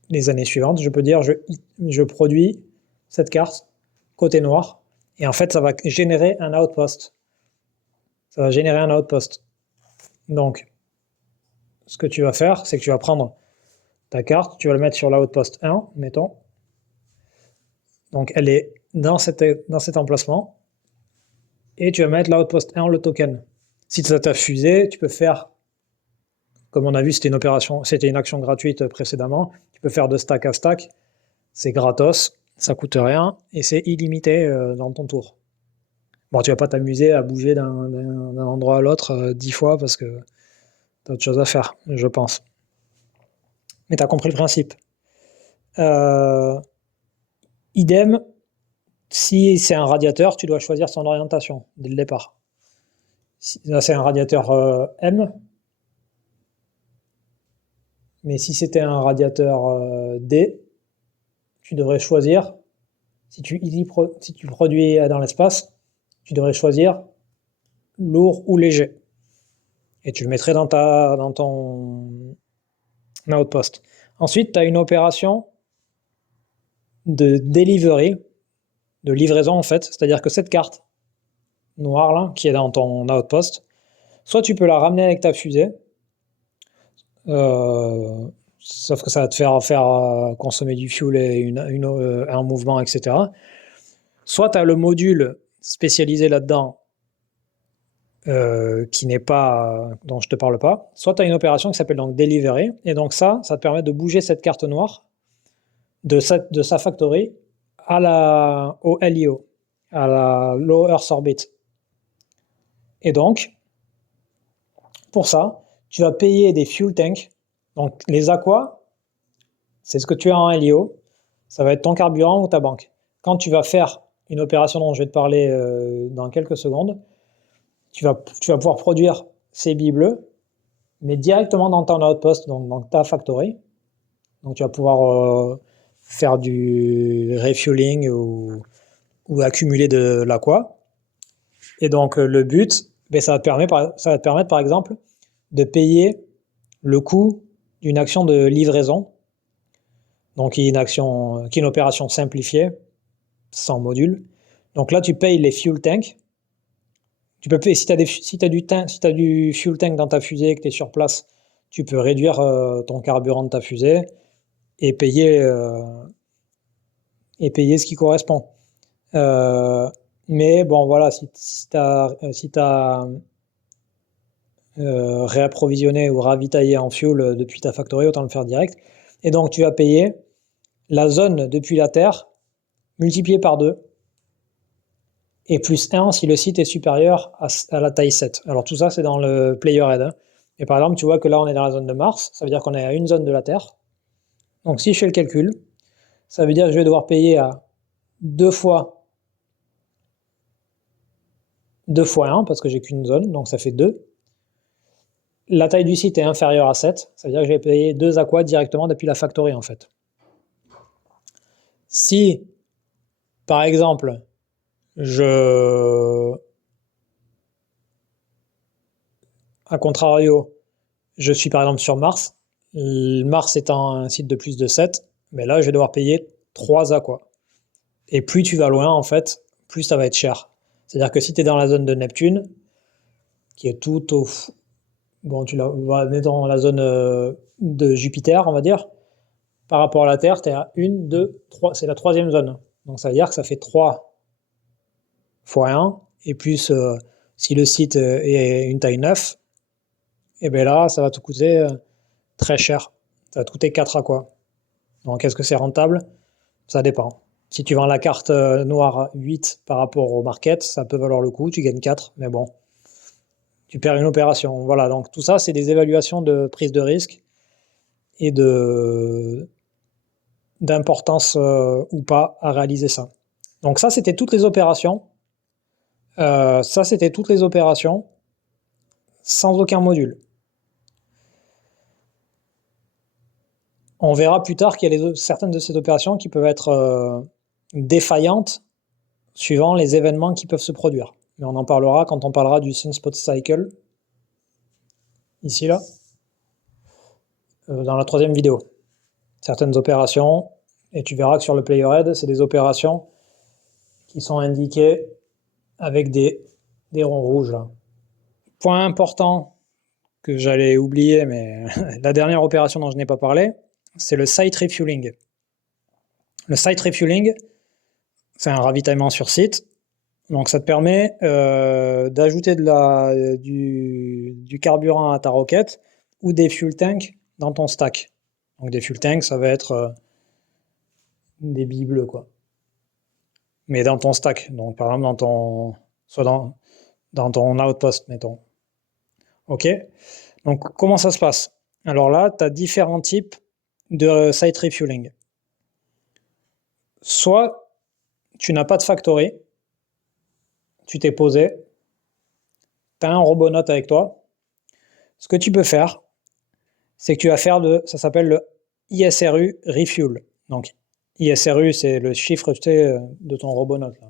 les années suivantes, je peux dire je produis cette carte côté noir, et en fait ça va générer un outpost. Ça va générer un outpost. Donc, ce que tu vas faire, c'est que tu vas prendre ta carte, tu vas le mettre sur l'outpost 1, mettons. Donc, elle est dans cet emplacement. Et tu vas mettre l'outpost 1, le token. Si tu as ta fusée, tu peux faire, comme on a vu, c'était une action gratuite précédemment, tu peux faire de stack à stack. C'est gratos, ça coûte rien, et c'est illimité dans ton tour. Bon, tu vas pas t'amuser à bouger d'un endroit à l'autre 10 fois parce que tu as autre chose à faire, je pense. Mais tu as compris le principe. Idem, si c'est un radiateur, tu dois choisir son orientation dès le départ. Là, c'est un radiateur M. Mais si c'était un radiateur D, tu devrais choisir, si tu produis dans l'espace, tu devrais choisir lourd ou léger. Et tu le mettrais dans ton outpost. Ensuite, tu as une opération de delivery, de livraison en fait, c'est-à-dire que cette carte noire là, qui est dans ton outpost, soit tu peux la ramener avec ta fusée, sauf que ça va te faire consommer du fuel et un mouvement, etc. Soit tu as le module spécialisé là-dedans qui n'est pas, dont je te parle pas, soit tu as une opération qui s'appelle donc Delivery, et donc ça te permet de bouger cette carte noire de sa factory au LEO, à la Low Earth Orbit. Et donc, pour ça, tu vas payer des fuel tanks. Donc les aquas, c'est ce que tu as en LEO, ça va être ton carburant ou ta banque. Quand tu vas faire une opération dont je vais te parler dans quelques secondes, tu vas pouvoir produire ces billes bleues, mais directement dans ton outpost, donc dans ta factory. Donc tu vas pouvoir faire du refueling ou accumuler de l'aqua. Et donc le but, ça va te permettre par exemple de payer le coût d'une action de livraison donc qui est une opération simplifiée, sans module. Donc là, tu payes les fuel tanks. Tu peux payer, si tu as du fuel tank dans ta fusée et que tu es sur place, tu peux réduire ton carburant de ta fusée et payer ce qui correspond. Mais bon, voilà, si tu as réapprovisionné ou ravitaillé en fuel depuis ta factory, autant le faire direct. Et donc, tu vas payer la zone depuis la Terre multiplié par 2 et plus 1 si le site est supérieur à la taille 7. Alors tout ça, c'est dans le player head. Et par exemple, tu vois que là, on est dans la zone de Mars, ça veut dire qu'on est à une zone de la Terre. Donc si je fais le calcul, ça veut dire que je vais devoir payer à 2 fois 1, parce que j'ai qu'une zone, donc ça fait 2. La taille du site est inférieure à 7, ça veut dire que je vais payer 2 aqua directement depuis la factory en fait. Si, par exemple, à contrario, je suis par exemple sur Mars, Mars étant un site de plus de 7, mais là je vais devoir payer 3 aqua. Et plus tu vas loin en fait, plus ça va être cher. C'est-à-dire que si tu es dans la zone de Neptune, qui est tout au... Bon, tu vas mettre dans la zone de Jupiter, on va dire, par rapport à la Terre, tu es à 1, 2, 3, c'est la troisième zone. Donc ça veut dire que ça fait 3 fois 1, et plus si le site est une taille 9, et bien là, ça va te coûter très cher. Ça va te coûter 4 aqua. Donc est-ce que c'est rentable? Ça dépend. Si tu vends la carte noire 8 par rapport au market, ça peut valoir le coup, tu gagnes 4, mais bon, tu perds une opération. Voilà, donc tout ça, c'est des évaluations de prise de risque et d'importance ou pas à réaliser ça. Donc ça, c'était toutes les opérations. Sans aucun module. On verra plus tard qu'il y a certaines de ces opérations qui peuvent être défaillantes suivant les événements qui peuvent se produire. Mais on en parlera quand on parlera du Sunspot Cycle, ici là, dans la 3e vidéo. Certaines opérations, et tu verras que sur le player head, c'est des opérations qui sont indiquées avec des ronds rouges là. Point important que j'allais oublier, mais la dernière opération dont je n'ai pas parlé, c'est le site refueling. Le site refueling, c'est un ravitaillement sur site. Donc ça te permet d'ajouter du carburant à ta roquette ou des fuel tanks dans ton stack. Donc des fuel tanks, ça va être des billes bleues, quoi. Mais dans ton stack. Donc par exemple soit dans ton outpost, mettons. Ok. Donc comment ça se passe? Alors là, tu as différents types de site refueling. Soit tu n'as pas de factory, tu t'es posé, tu as un robonaute avec toi. Ce que tu peux faire, c'est que tu vas faire ça s'appelle le ISRU Refuel. Donc ISRU, c'est le chiffre de ton robonaute. Là.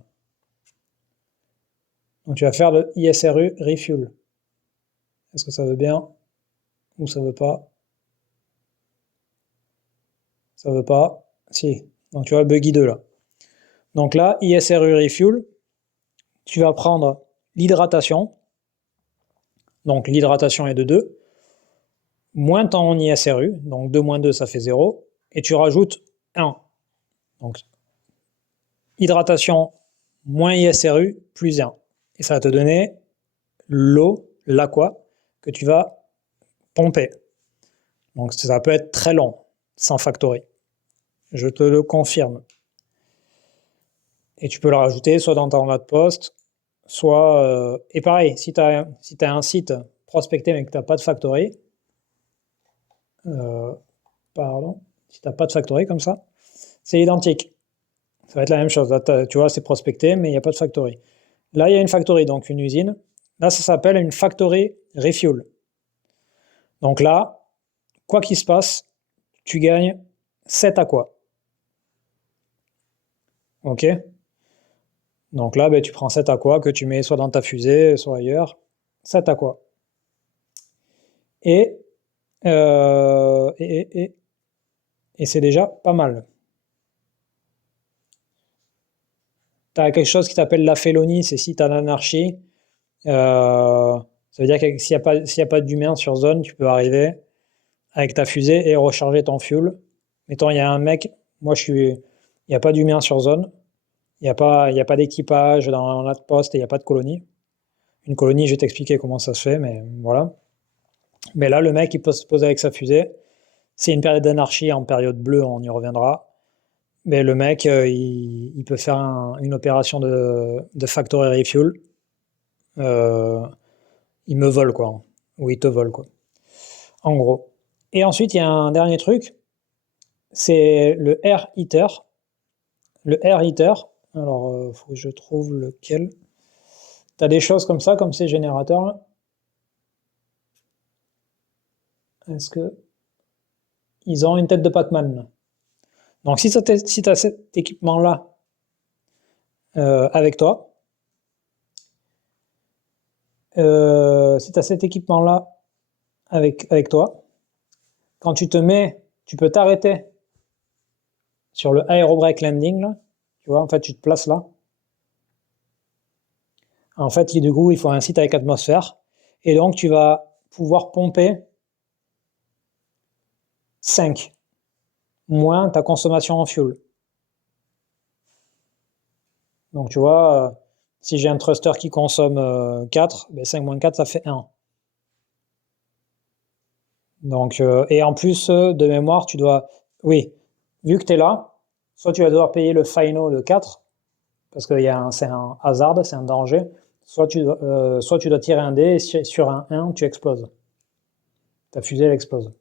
Donc tu vas faire le ISRU Refuel. Est-ce que ça veut bien ou ça veut pas? Ça veut pas. Si. Donc tu vois buggy 2 là. Donc là, ISRU Refuel, tu vas prendre l'hydratation. Donc l'hydratation est de 2. Moins ton ISRU, donc 2 moins 2, ça fait 0. Et tu rajoutes 1. Donc hydratation moins ISRU plus 1. Et ça va te donner l'eau, l'aqua, que tu vas pomper. Donc ça peut être très long, sans factory. Je te le confirme. Et tu peux le rajouter soit dans ton outpost, soit... et pareil, si tu as un site prospecté mais que tu n'as pas de factory, si tu n'as pas de factory comme ça, c'est identique. Ça va être la même chose. Là, tu vois, c'est prospecté, mais il n'y a pas de factory. Là, il y a une factory, donc une usine. Là, ça s'appelle une factory refuel. Donc là, quoi qu'il se passe, tu gagnes 7 aqua. Ok? Donc là, ben, tu prends 7 aqua que tu mets soit dans ta fusée, soit ailleurs. 7 aqua. Et Et c'est déjà pas mal. Tu as quelque chose qui s'appelle la félonie, c'est si tu as l'anarchie. Ça veut dire que s'il n'y a pas d'humain sur zone, tu peux arriver avec ta fusée et recharger ton fuel. Mettons, il y a un mec, il n'y a pas d'humain sur zone, il n'y a pas d'équipage dans l'outpost et il n'y a pas de colonie. Une colonie, je vais t'expliquer comment ça se fait, mais voilà. Mais là, le mec, il peut se poser avec sa fusée. C'est une période d'anarchie, en période bleue, on y reviendra. Mais le mec, il peut faire une opération de factory refuel. Il me vole, quoi. Ou il te vole, quoi. En gros. Et ensuite, il y a un dernier truc. C'est le air heater. Le air heater. Alors, il faut que je trouve lequel. Tu as des choses comme ça, comme ces générateurs-là. Est-ce que... Ils ont une tête de Pac-Man. Donc, si tu as cet équipement-là avec toi, si tu as cet équipement-là avec toi, quand tu te mets, tu peux t'arrêter sur le aerobrake landing, là. Tu vois, en fait, tu te places là. En fait, du coup, il faut un site avec atmosphère. Et donc, tu vas pouvoir pomper 5 moins ta consommation en fuel. Donc, tu vois, si j'ai un thruster qui consomme 4, ben 5 moins 4, ça fait 1. Donc, et en plus, de mémoire, tu dois... Oui, vu que tu es là, soit tu vas devoir payer le final de 4, parce que c'est un hasard, c'est un danger, soit tu dois tirer un dé, et sur un 1, tu exploses. Ta fusée, elle explose.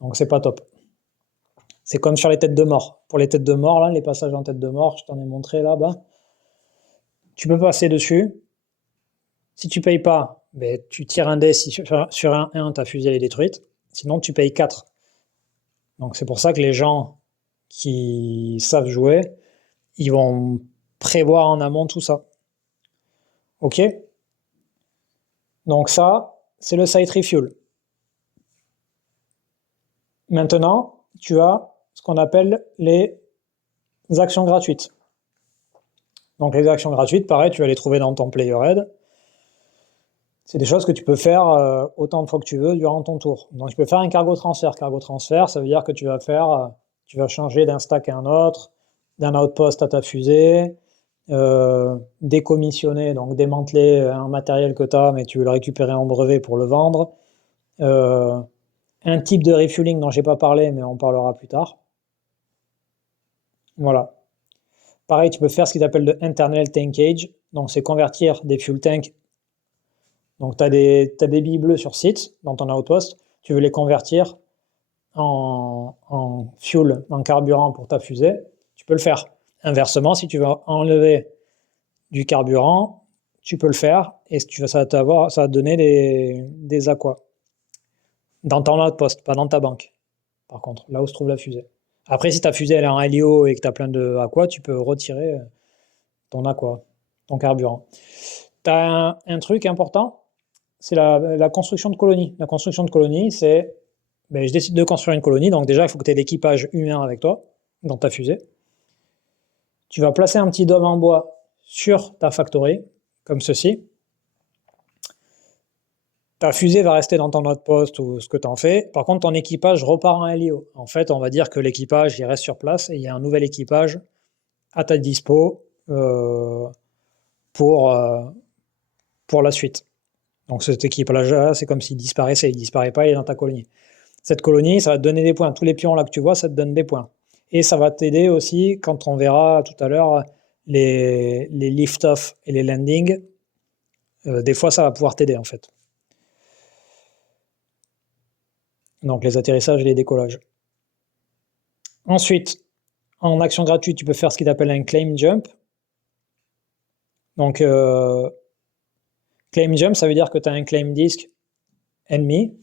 Donc, c'est pas top. C'est comme sur les têtes de mort. Pour les têtes de mort, là, les passages en tête de mort, je t'en ai montré là-bas. Tu peux passer dessus. Si tu payes pas, ben, tu tires un dé. Si sur un 1, ta fusée est détruite. Sinon, tu payes 4. Donc, c'est pour ça que les gens qui savent jouer, ils vont prévoir en amont tout ça. Ok? Donc ça, c'est le site refuel. Maintenant, tu as ce qu'on appelle les actions gratuites. Donc les actions gratuites, pareil, tu vas les trouver dans ton player-aid. C'est des choses que tu peux faire autant de fois que tu veux durant ton tour. Donc tu peux faire un cargo transfert. Cargo transfert, ça veut dire que tu vas changer d'un stack à un autre, d'un outpost à ta fusée, décommissionner, donc démanteler un matériel que tu as, mais tu veux le récupérer en brevet pour le vendre. Un type de refueling dont j'ai pas parlé, mais on parlera plus tard. Voilà. Pareil, tu peux faire ce qu'ils appellent le internal tankage. Donc, c'est convertir des fuel tanks. Donc, tu as des billes bleues sur site, dans ton outpost. Tu veux les convertir en fuel, en carburant pour ta fusée. Tu peux le faire. Inversement, si tu veux enlever du carburant, tu peux le faire. Et ça va te donner des aquas. Dans ton outpost, pas dans ta banque. Par contre, là où se trouve la fusée. Après, si ta fusée elle est en Helio et que tu as plein de aqua, tu peux retirer ton aqua, ton carburant. Tu as un truc important, c'est la construction de colonies. La construction de colonies, c'est, je décide de construire une colonie, donc déjà, il faut que tu aies l'équipage humain avec toi, dans ta fusée. Tu vas placer un petit dôme en bois sur ta factory, comme ceci. Ta fusée va rester dans ton outpost ou ce que tu en fais. Par contre, ton équipage repart en Helio. En fait, on va dire que l'équipage, il reste sur place et il y a un nouvel équipage à ta dispo pour la suite. Donc cet équipage-là, c'est comme s'il disparaissait. Il disparaît pas, il est dans ta colonie. Cette colonie, ça va te donner des points. Tous les pions là que tu vois, ça te donne des points. Et ça va t'aider aussi quand on verra tout à l'heure les lift-off et les landings. Des fois, ça va pouvoir t'aider en fait. Donc les atterrissages et les décollages. Ensuite, en action gratuite, tu peux faire ce qu'il appelle un claim jump. Donc, claim jump, ça veut dire que tu as un claim disk ennemi,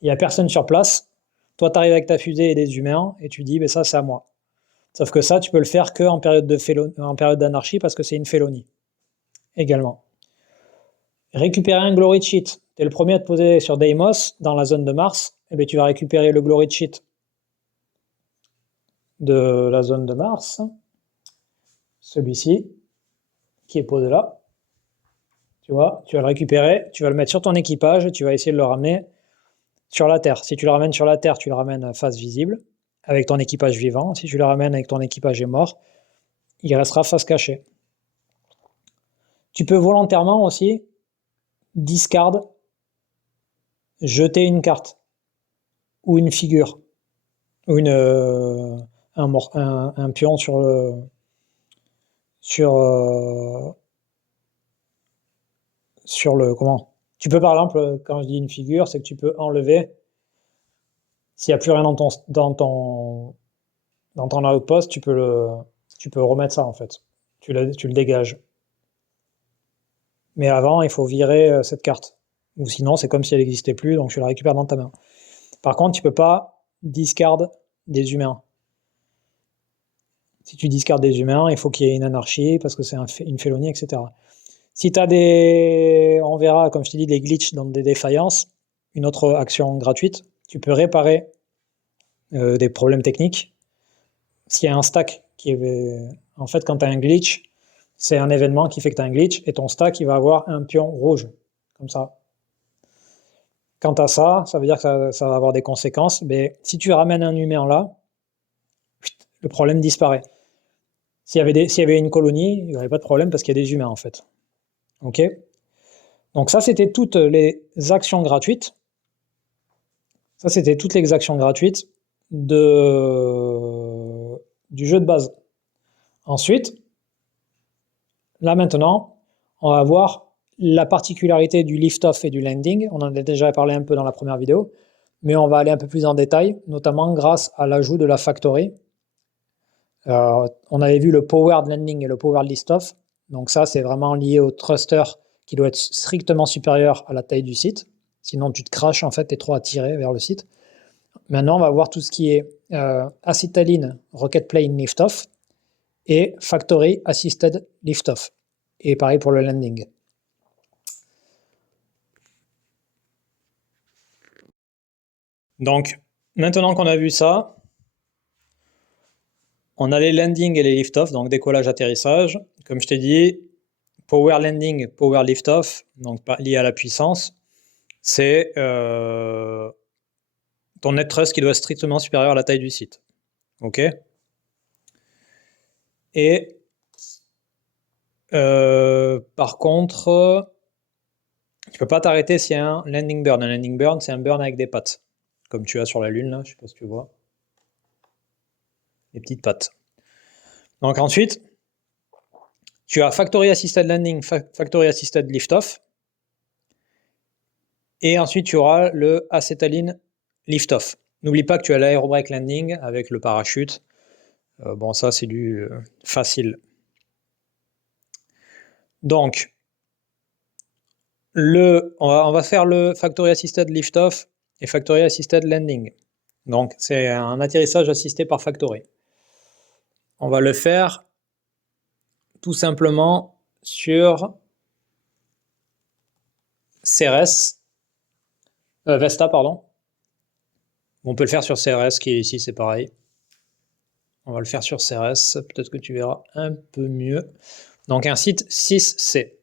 il n'y a personne sur place, toi tu arrives avec ta fusée et des humains, et tu dis, ça c'est à moi. Sauf que ça, tu peux le faire qu'en période d'anarchie, parce que c'est une félonie, également. Récupérer un glory cheat. Tu es le premier à te poser sur Deimos, dans la zone de Mars, et tu vas récupérer le glory cheat de la zone de Mars, celui-ci, qui est posé là. Tu vois, tu vas le récupérer, tu vas le mettre sur ton équipage, tu vas essayer de le ramener sur la Terre. Si tu le ramènes sur la Terre, tu le ramènes face visible, avec ton équipage vivant. Si tu le ramènes avec ton équipage est mort, il restera face cachée. Tu peux volontairement aussi discard, jeter une carte, ou une figure, ou un pion sur le... Comment? Tu peux par exemple, quand je dis une figure, c'est que tu peux enlever, s'il n'y a plus rien dans ton outpost, tu peux remettre ça en fait. Tu le dégages. Mais avant, il faut virer cette carte. Ou sinon, c'est comme si elle n'existait plus, donc tu la récupères dans ta main. Par contre, tu peux pas discard des humains. Si tu discardes des humains, il faut qu'il y ait une anarchie, parce que c'est une félonie, etc. Si tu as on verra, comme je t'ai dit, des glitches dans des défaillances, une autre action gratuite, tu peux réparer des problèmes techniques. S'il y a un stack qui est... En fait, quand tu as un glitch, c'est un événement qui fait que tu as un glitch, et ton stack, il va avoir un pion rouge, comme ça. Quant à ça, ça veut dire que ça va avoir des conséquences, mais si tu ramènes un humain là, le problème disparaît. S'il y avait une colonie, il n'y aurait pas de problème parce qu'il y a des humains en fait. Ok? Donc ça, c'était toutes les actions gratuites. Ça, c'était toutes les actions gratuites du jeu de base. Ensuite, là maintenant, on va voir la particularité du lift-off et du landing. On en a déjà parlé un peu dans la première vidéo, mais on va aller un peu plus en détail, notamment grâce à l'ajout de la factory. On avait vu le powered landing et le powered lift-off. Donc ça, c'est vraiment lié au thruster qui doit être strictement supérieur à la taille du site. Sinon, tu te crashes, en fait, tu es trop attiré vers le site. Maintenant, on va voir tout ce qui est acetylene rocket plane lift-off et factory assisted lift-off. Et pareil pour le landing. Donc, maintenant qu'on a vu ça, on a les landing et les lift-off, donc décollage, atterrissage. Comme je t'ai dit, power landing, power lift-off, donc lié à la puissance, c'est ton net thrust qui doit être strictement supérieur à la taille du site. Ok? Et par contre, tu peux pas t'arrêter s'il y a un landing burn. Un landing burn, c'est un burn avec des pattes, comme tu as sur la Lune, là, je sais pas si tu vois. Les petites pattes. Donc ensuite, tu as Factory Assisted Landing, Factory Assisted Lift-Off. Et ensuite, tu auras le Acetylene Lift-Off. N'oublie pas que tu as l'Aerobrake Landing avec le parachute. Bon, ça, c'est du facile. Donc, on va faire le Factory Assisted Lift-Off et Factory Assisted Landing. Donc, c'est un atterrissage assisté par Factory. On va le faire tout simplement sur CRS, Vesta, pardon. On peut le faire sur CRS qui est ici, c'est pareil. On va le faire sur CRS, peut-être que tu verras un peu mieux. Donc un site 6C.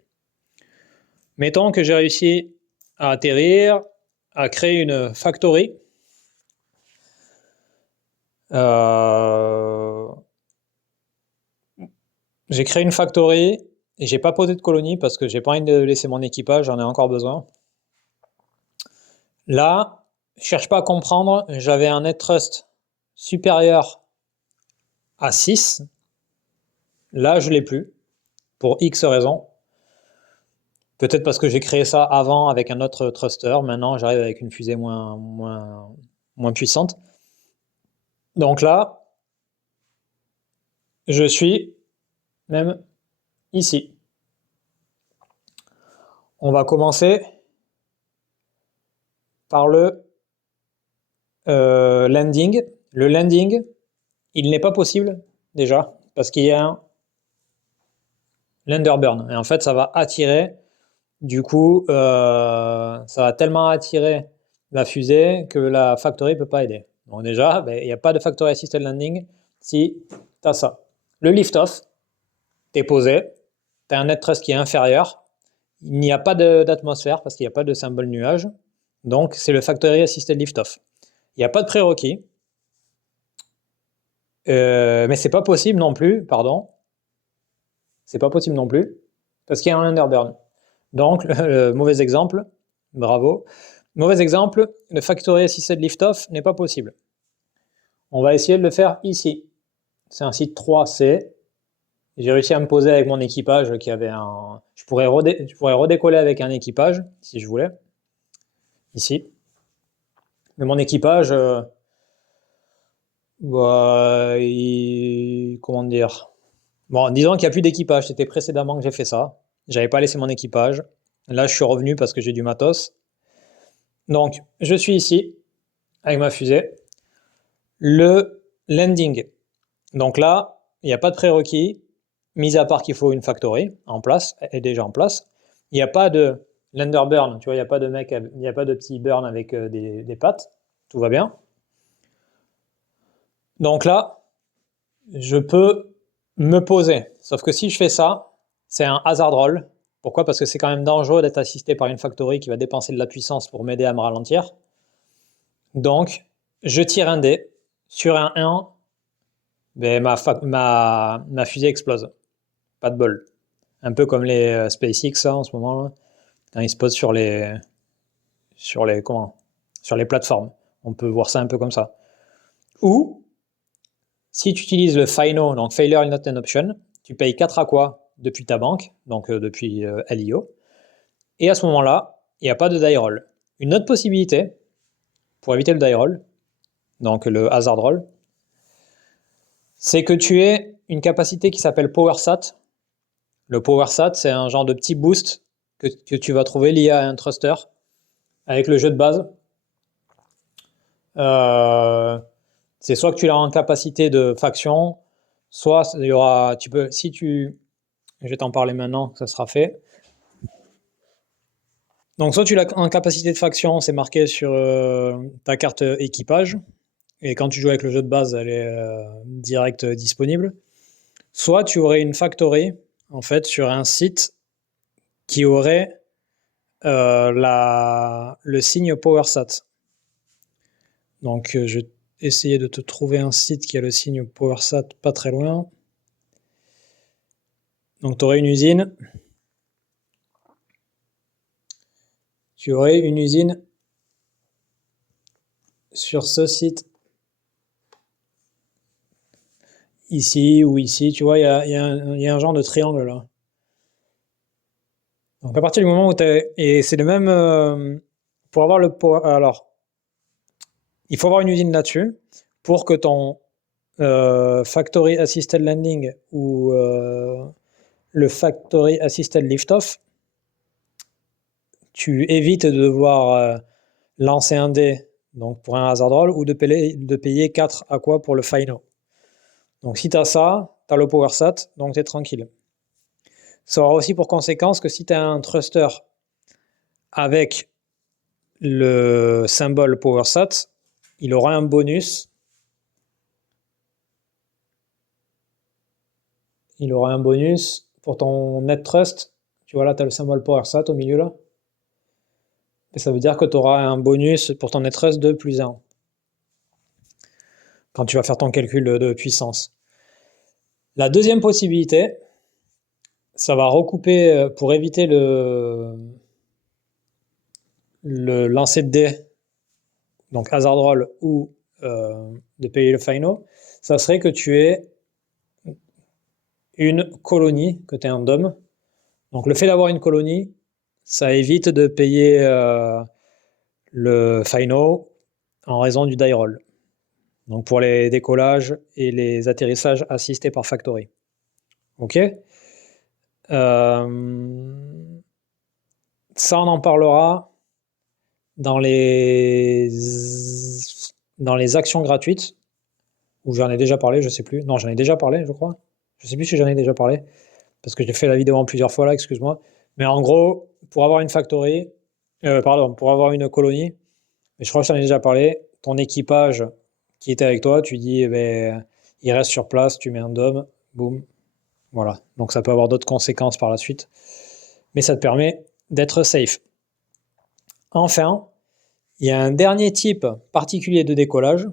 Mettons que j'ai réussi à atterrir, à créer une factory. J'ai créé une factory et j'ai pas posé de colonie parce que j'ai pas envie de laisser mon équipage, j'en ai encore besoin. Là, je cherche pas à comprendre, j'avais un net thrust supérieur à 6. Là, je l'ai plus pour X raisons. Peut-être parce que j'ai créé ça avant avec un autre thruster. Maintenant, j'arrive avec une fusée moins puissante. Donc là, je suis même ici. On va commencer par le landing. Le landing, il n'est pas possible déjà parce qu'il y a un lander burn. Et en fait, ça va attirer. Du coup, ça va tellement attirer la fusée que la factory ne peut pas aider. Donc déjà, il n'y a pas de factory assisted landing. si tu as ça. Le lift-off, tu es posé, tu as un net thrust qui est inférieur, il n'y a pas d'atmosphère parce qu'il n'y a pas de symbole nuage, donc c'est le Factory Assisted Lift-off. Il n'y a pas de prérequis, mais c'est pas possible non plus, pardon, c'est pas possible non plus, parce qu'il y a un underburn. Donc, mauvais exemple, bravo. Mauvais exemple, le Factory Assisted Lift-off n'est pas possible. On va essayer de le faire ici. C'est un site 3C. J'ai réussi à me poser avec mon équipage qui avait un... Je pourrais redécoller avec un équipage, si je voulais. Ici. Mais mon équipage... Comment dire? Bon, disons qu'il n'y a plus d'équipage. C'était précédemment que j'ai fait ça. J'avais pas laissé mon équipage. Là, je suis revenu parce que j'ai du matos. Donc, je suis ici, avec ma fusée. Le landing. Donc là, il n'y a pas de prérequis, mis à part qu'il faut une factory en place, elle est déjà en place. Il n'y a pas de l'underburn, tu vois, il n'y a pas de mec, il n'y a pas de petit burn avec des pattes. Tout va bien. Donc là, je peux me poser. Sauf que si je fais ça, c'est un hazard roll. Pourquoi? Parce que c'est quand même dangereux d'être assisté par une factory qui va dépenser de la puissance pour m'aider à me ralentir. Donc, je tire un dé. Sur un 1, ben ma fusée explose. Pas de bol. Un peu comme les SpaceX en ce moment, là, quand ils se posent sur les plateformes. On peut voir ça un peu comme ça. Ou, si tu utilises le FINO, donc Failure is not an option, tu payes 4 aqua depuis ta banque, donc depuis LIO, et à ce moment-là, il n'y a pas de die roll. Une autre possibilité, pour éviter le die roll, donc le hazard roll, c'est que tu aies une capacité qui s'appelle PowerSat. Le PowerSat, c'est un genre de petit boost que tu vas trouver lié à un thruster avec le jeu de base. C'est soit que tu l'as en capacité de faction, soit il y aura, tu peux, si tu, je vais t'en parler maintenant, ça sera fait. Donc soit tu l'as en capacité de faction, c'est marqué sur ta carte équipage, et quand tu joues avec le jeu de base, elle est direct disponible. Soit tu aurais une factory, en fait, sur un site qui aurait le signe PowerSat. Donc je vais essayer de te trouver un site qui a le signe PowerSat pas très loin. Donc tu aurais une usine. Tu aurais une usine sur ce site. Ici ou ici, tu vois, il y a un genre de triangle là. Donc à partir du moment où tu es... Et c'est le même... pour avoir le power... Alors, il faut avoir une usine là-dessus pour que ton Factory Assisted Landing ou le Factory Assisted Liftoff, tu évites de devoir lancer un dé donc pour un hazard roll ou de payer 4 aqua pour le final. Donc si tu as ça, tu as le PowerSat, donc tu es tranquille. Ça aura aussi pour conséquence que si tu as un thruster avec le symbole PowerSat, il aura un bonus. Il aura un bonus pour ton net thrust. Tu vois là, tu as le symbole PowerSat au milieu là. Et ça veut dire que tu auras un bonus pour ton net thrust de plus 1. Quand tu vas faire ton calcul de puissance. La deuxième possibilité, ça va recouper pour éviter le lancer de dés, donc hazard roll ou de payer le final, ça serait que tu aies une colonie, que tu aies un dôme. Donc le fait d'avoir une colonie, ça évite de payer le final en raison du die roll. Donc pour les décollages et les atterrissages assistés par Factory. Ok, ça, on en parlera dans les actions gratuites, où j'en ai déjà parlé, je sais plus. Non, j'en ai déjà parlé, je crois. Je sais plus si j'en ai déjà parlé, parce que j'ai fait la vidéo en plusieurs fois là, excuse-moi. Mais en gros, pour avoir une factory, pour avoir une colonie, mais je crois que j'en ai déjà parlé, ton équipage qui était avec toi, tu dis, eh ben, il reste sur place, tu mets un DOM, boum, voilà. Donc ça peut avoir d'autres conséquences par la suite, mais ça te permet d'être safe. Enfin, il y a un dernier type particulier de décollage,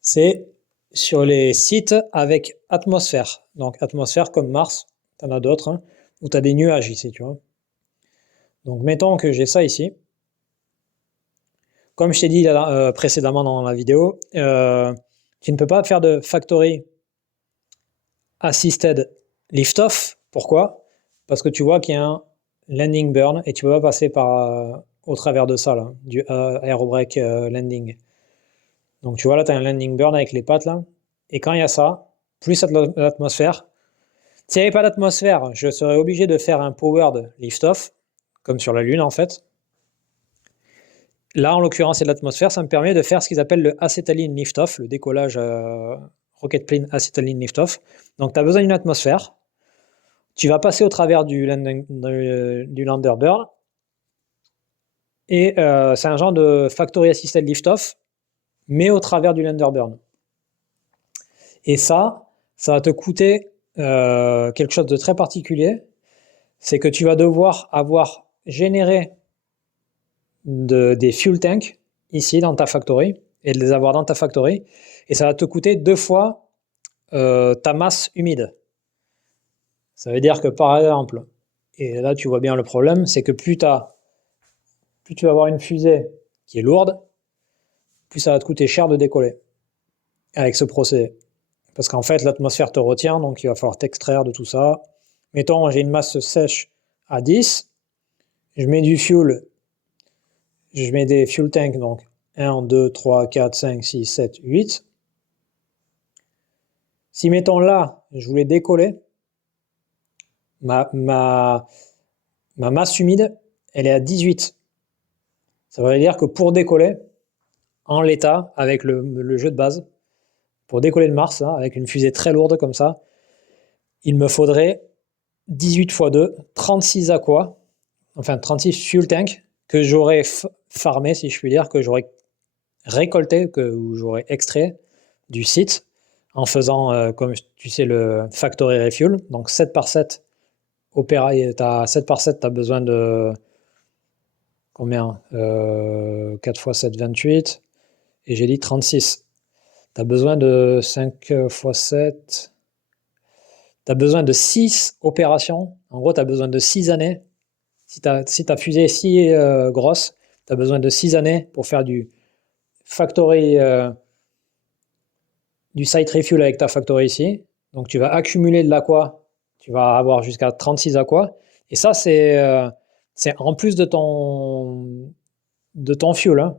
c'est sur les sites avec atmosphère. Donc atmosphère comme Mars, tu en as d'autres, hein, où tu as des nuages ici, tu vois. Donc mettons que j'ai ça ici. Comme je t'ai dit précédemment dans la vidéo, tu ne peux pas faire de factory assisted lift-off. Pourquoi? Parce que tu vois qu'il y a un landing burn et tu ne peux pas passer au travers de ça, là, du aerobrake landing. Donc tu vois là, tu as un landing burn avec les pattes là. Et quand il y a ça, plus l'atmosphère, s'il n'y avait pas d'atmosphère, je serais obligé de faire un powered lift-off, comme sur la Lune en fait. Là, en l'occurrence, c'est de l'atmosphère, ça me permet de faire ce qu'ils appellent le acetylene lift-off, le décollage rocket plane acetylene lift-off. Donc tu as besoin d'une atmosphère, tu vas passer au travers du lander burn, et c'est un genre de factory assisted lift-off, mais au travers du lander burn. Et ça va te coûter quelque chose de très particulier, c'est que tu vas devoir avoir généré des fuel tanks ici dans ta factory, et de les avoir dans ta factory, et ça va te coûter 2 fois ta masse humide. Ça veut dire que par exemple, et là tu vois bien le problème, c'est que plus tu vas avoir une fusée qui est lourde, plus ça va te coûter cher de décoller avec ce procédé. Parce qu'en fait, l'atmosphère te retient, donc il va falloir t'extraire de tout ça. Mettons, j'ai une masse sèche à 10, je mets du fuel, je mets des fuel tanks, donc 1, 2, 3, 4, 5, 6, 7, 8. Si, mettons là, je voulais décoller, ma masse humide, elle est à 18. Ça veut dire que pour décoller, en l'état, avec le jeu de base, pour décoller de Mars, hein, avec une fusée très lourde comme ça, il me faudrait 18 x 2, 36 aqua, enfin 36 fuel tanks, que j'aurais farmé, si je puis dire, que j'aurais récolté, ou j'aurais extrait du site, en faisant, comme tu sais, le factory refuel, donc 7 par 7, 7 par 7, tu as besoin de combien 4 x 7, 28, et j'ai dit 36. Tu as besoin de 5 x 7, tu as besoin de 6 opérations, en gros tu as besoin de 6 années, si ta fusée est si grosse, tu as besoin de 6 années pour faire du factory, du site refuel avec ta factory ici, donc tu vas accumuler de l'aqua, tu vas avoir jusqu'à 36 aqua, et ça c'est en plus de ton fuel, hein.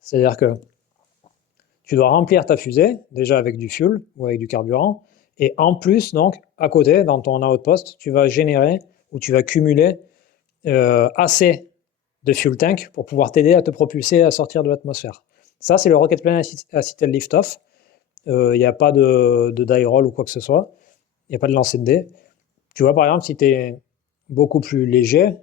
C'est-à-dire que tu dois remplir ta fusée, déjà avec du fuel ou avec du carburant, et en plus, donc, à côté, dans ton outpost, tu vas générer ou tu vas cumuler assez de fuel tank pour pouvoir t'aider à te propulser à sortir de l'atmosphère. Ça, c'est le Rocket Plane Assisted Lift-Off. Il n'y a pas de die roll ou quoi que ce soit. Il n'y a pas de lancer de dés. Tu vois, par exemple, si tu es beaucoup plus léger,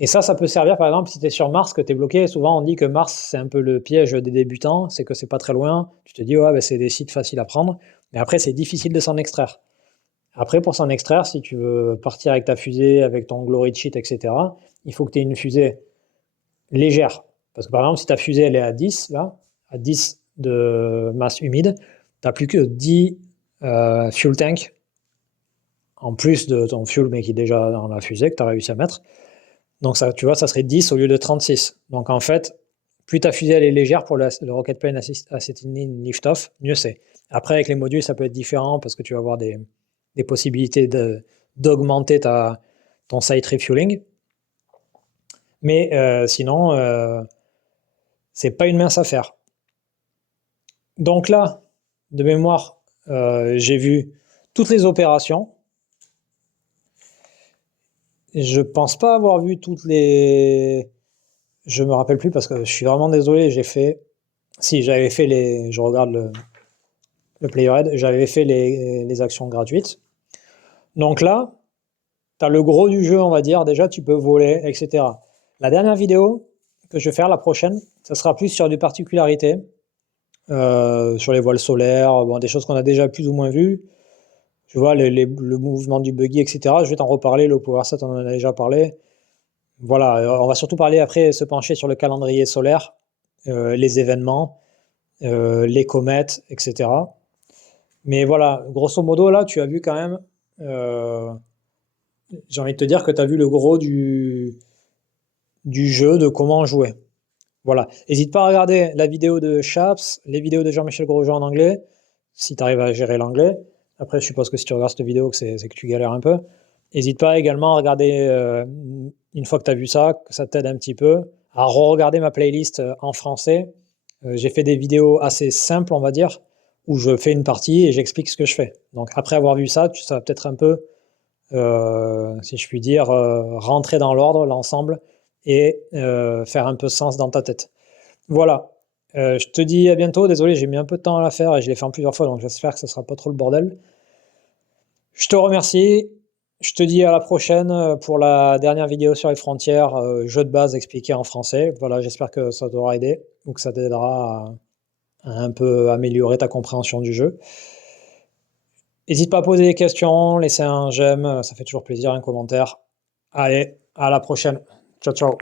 et ça peut servir, par exemple, si tu es sur Mars, que tu es bloqué. Souvent, on dit que Mars, c'est un peu le piège des débutants, c'est que c'est pas très loin. Tu te dis, ouais, ben, c'est des sites faciles à prendre. Mais après, c'est difficile de s'en extraire. Après, pour s'en extraire, si tu veux partir avec ta fusée, avec ton glory sheet, etc., il faut que tu aies une fusée légère. Parce que, par exemple, si ta fusée, elle est à 10, là, à 10 de masse humide, tu n'as plus que 10 fuel tanks, en plus de ton fuel, mais qui est déjà dans la fusée, que tu as réussi à mettre. Donc, ça, tu vois, ça serait 10 au lieu de 36. Donc, en fait, plus ta fusée elle est légère pour le Rocket Plane Acetylene Lift-Off, mieux c'est. Après, avec les modules, ça peut être différent parce que tu vas avoir des possibilités d'augmenter ton site refueling. Mais sinon, c'est pas une mince affaire. Donc là, de mémoire, j'ai vu toutes les opérations. Je pense pas avoir vu toutes les... Je me rappelle plus parce que je suis vraiment désolé, j'ai fait... Si, j'avais fait les... Je regarde le Playerhead, j'avais fait les actions gratuites. Donc là, tu as le gros du jeu, on va dire. Déjà, tu peux voler, etc. La dernière vidéo que je vais faire, la prochaine, ça sera plus sur des particularités. sur les voiles solaires, bon, des choses qu'on a déjà plus ou moins vues. Tu vois, le mouvement du buggy, etc. Je vais t'en reparler, le PowerSet, on en a déjà parlé. Voilà, on va surtout parler après, se pencher sur le calendrier solaire, les événements, les comètes, etc. Mais voilà, grosso modo, là, tu as vu quand même, j'ai envie de te dire que tu as vu le gros du jeu, de comment jouer. Voilà. N'hésite pas à regarder la vidéo de Chaps, les vidéos de Jean-Michel Grosjean en anglais, si tu arrives à gérer l'anglais. Après, je suppose que si tu regardes cette vidéo, c'est que tu galères un peu. N'hésite pas également à regarder, une fois que tu as vu ça, que ça t'aide un petit peu, à re-regarder ma playlist en français. J'ai fait des vidéos assez simples, on va dire, où je fais une partie et j'explique ce que je fais. Donc après avoir vu ça, ça va peut-être un peu, si je puis dire, rentrer dans l'ordre, l'ensemble, et faire un peu sens dans ta tête. Voilà. Je te dis à bientôt. Désolé, j'ai mis un peu de temps à la faire et je l'ai fait en plusieurs fois, donc j'espère que ce sera pas trop le bordel. Je te remercie. Je te dis à la prochaine pour la dernière vidéo sur les frontières, jeu de base expliqué en français. Voilà, j'espère que ça t'aura aidé ou que ça t'aidera à un peu améliorer ta compréhension du jeu. N'hésite pas à poser des questions, laisser un j'aime, ça fait toujours plaisir, un commentaire. Allez, à la prochaine. Ciao, ciao.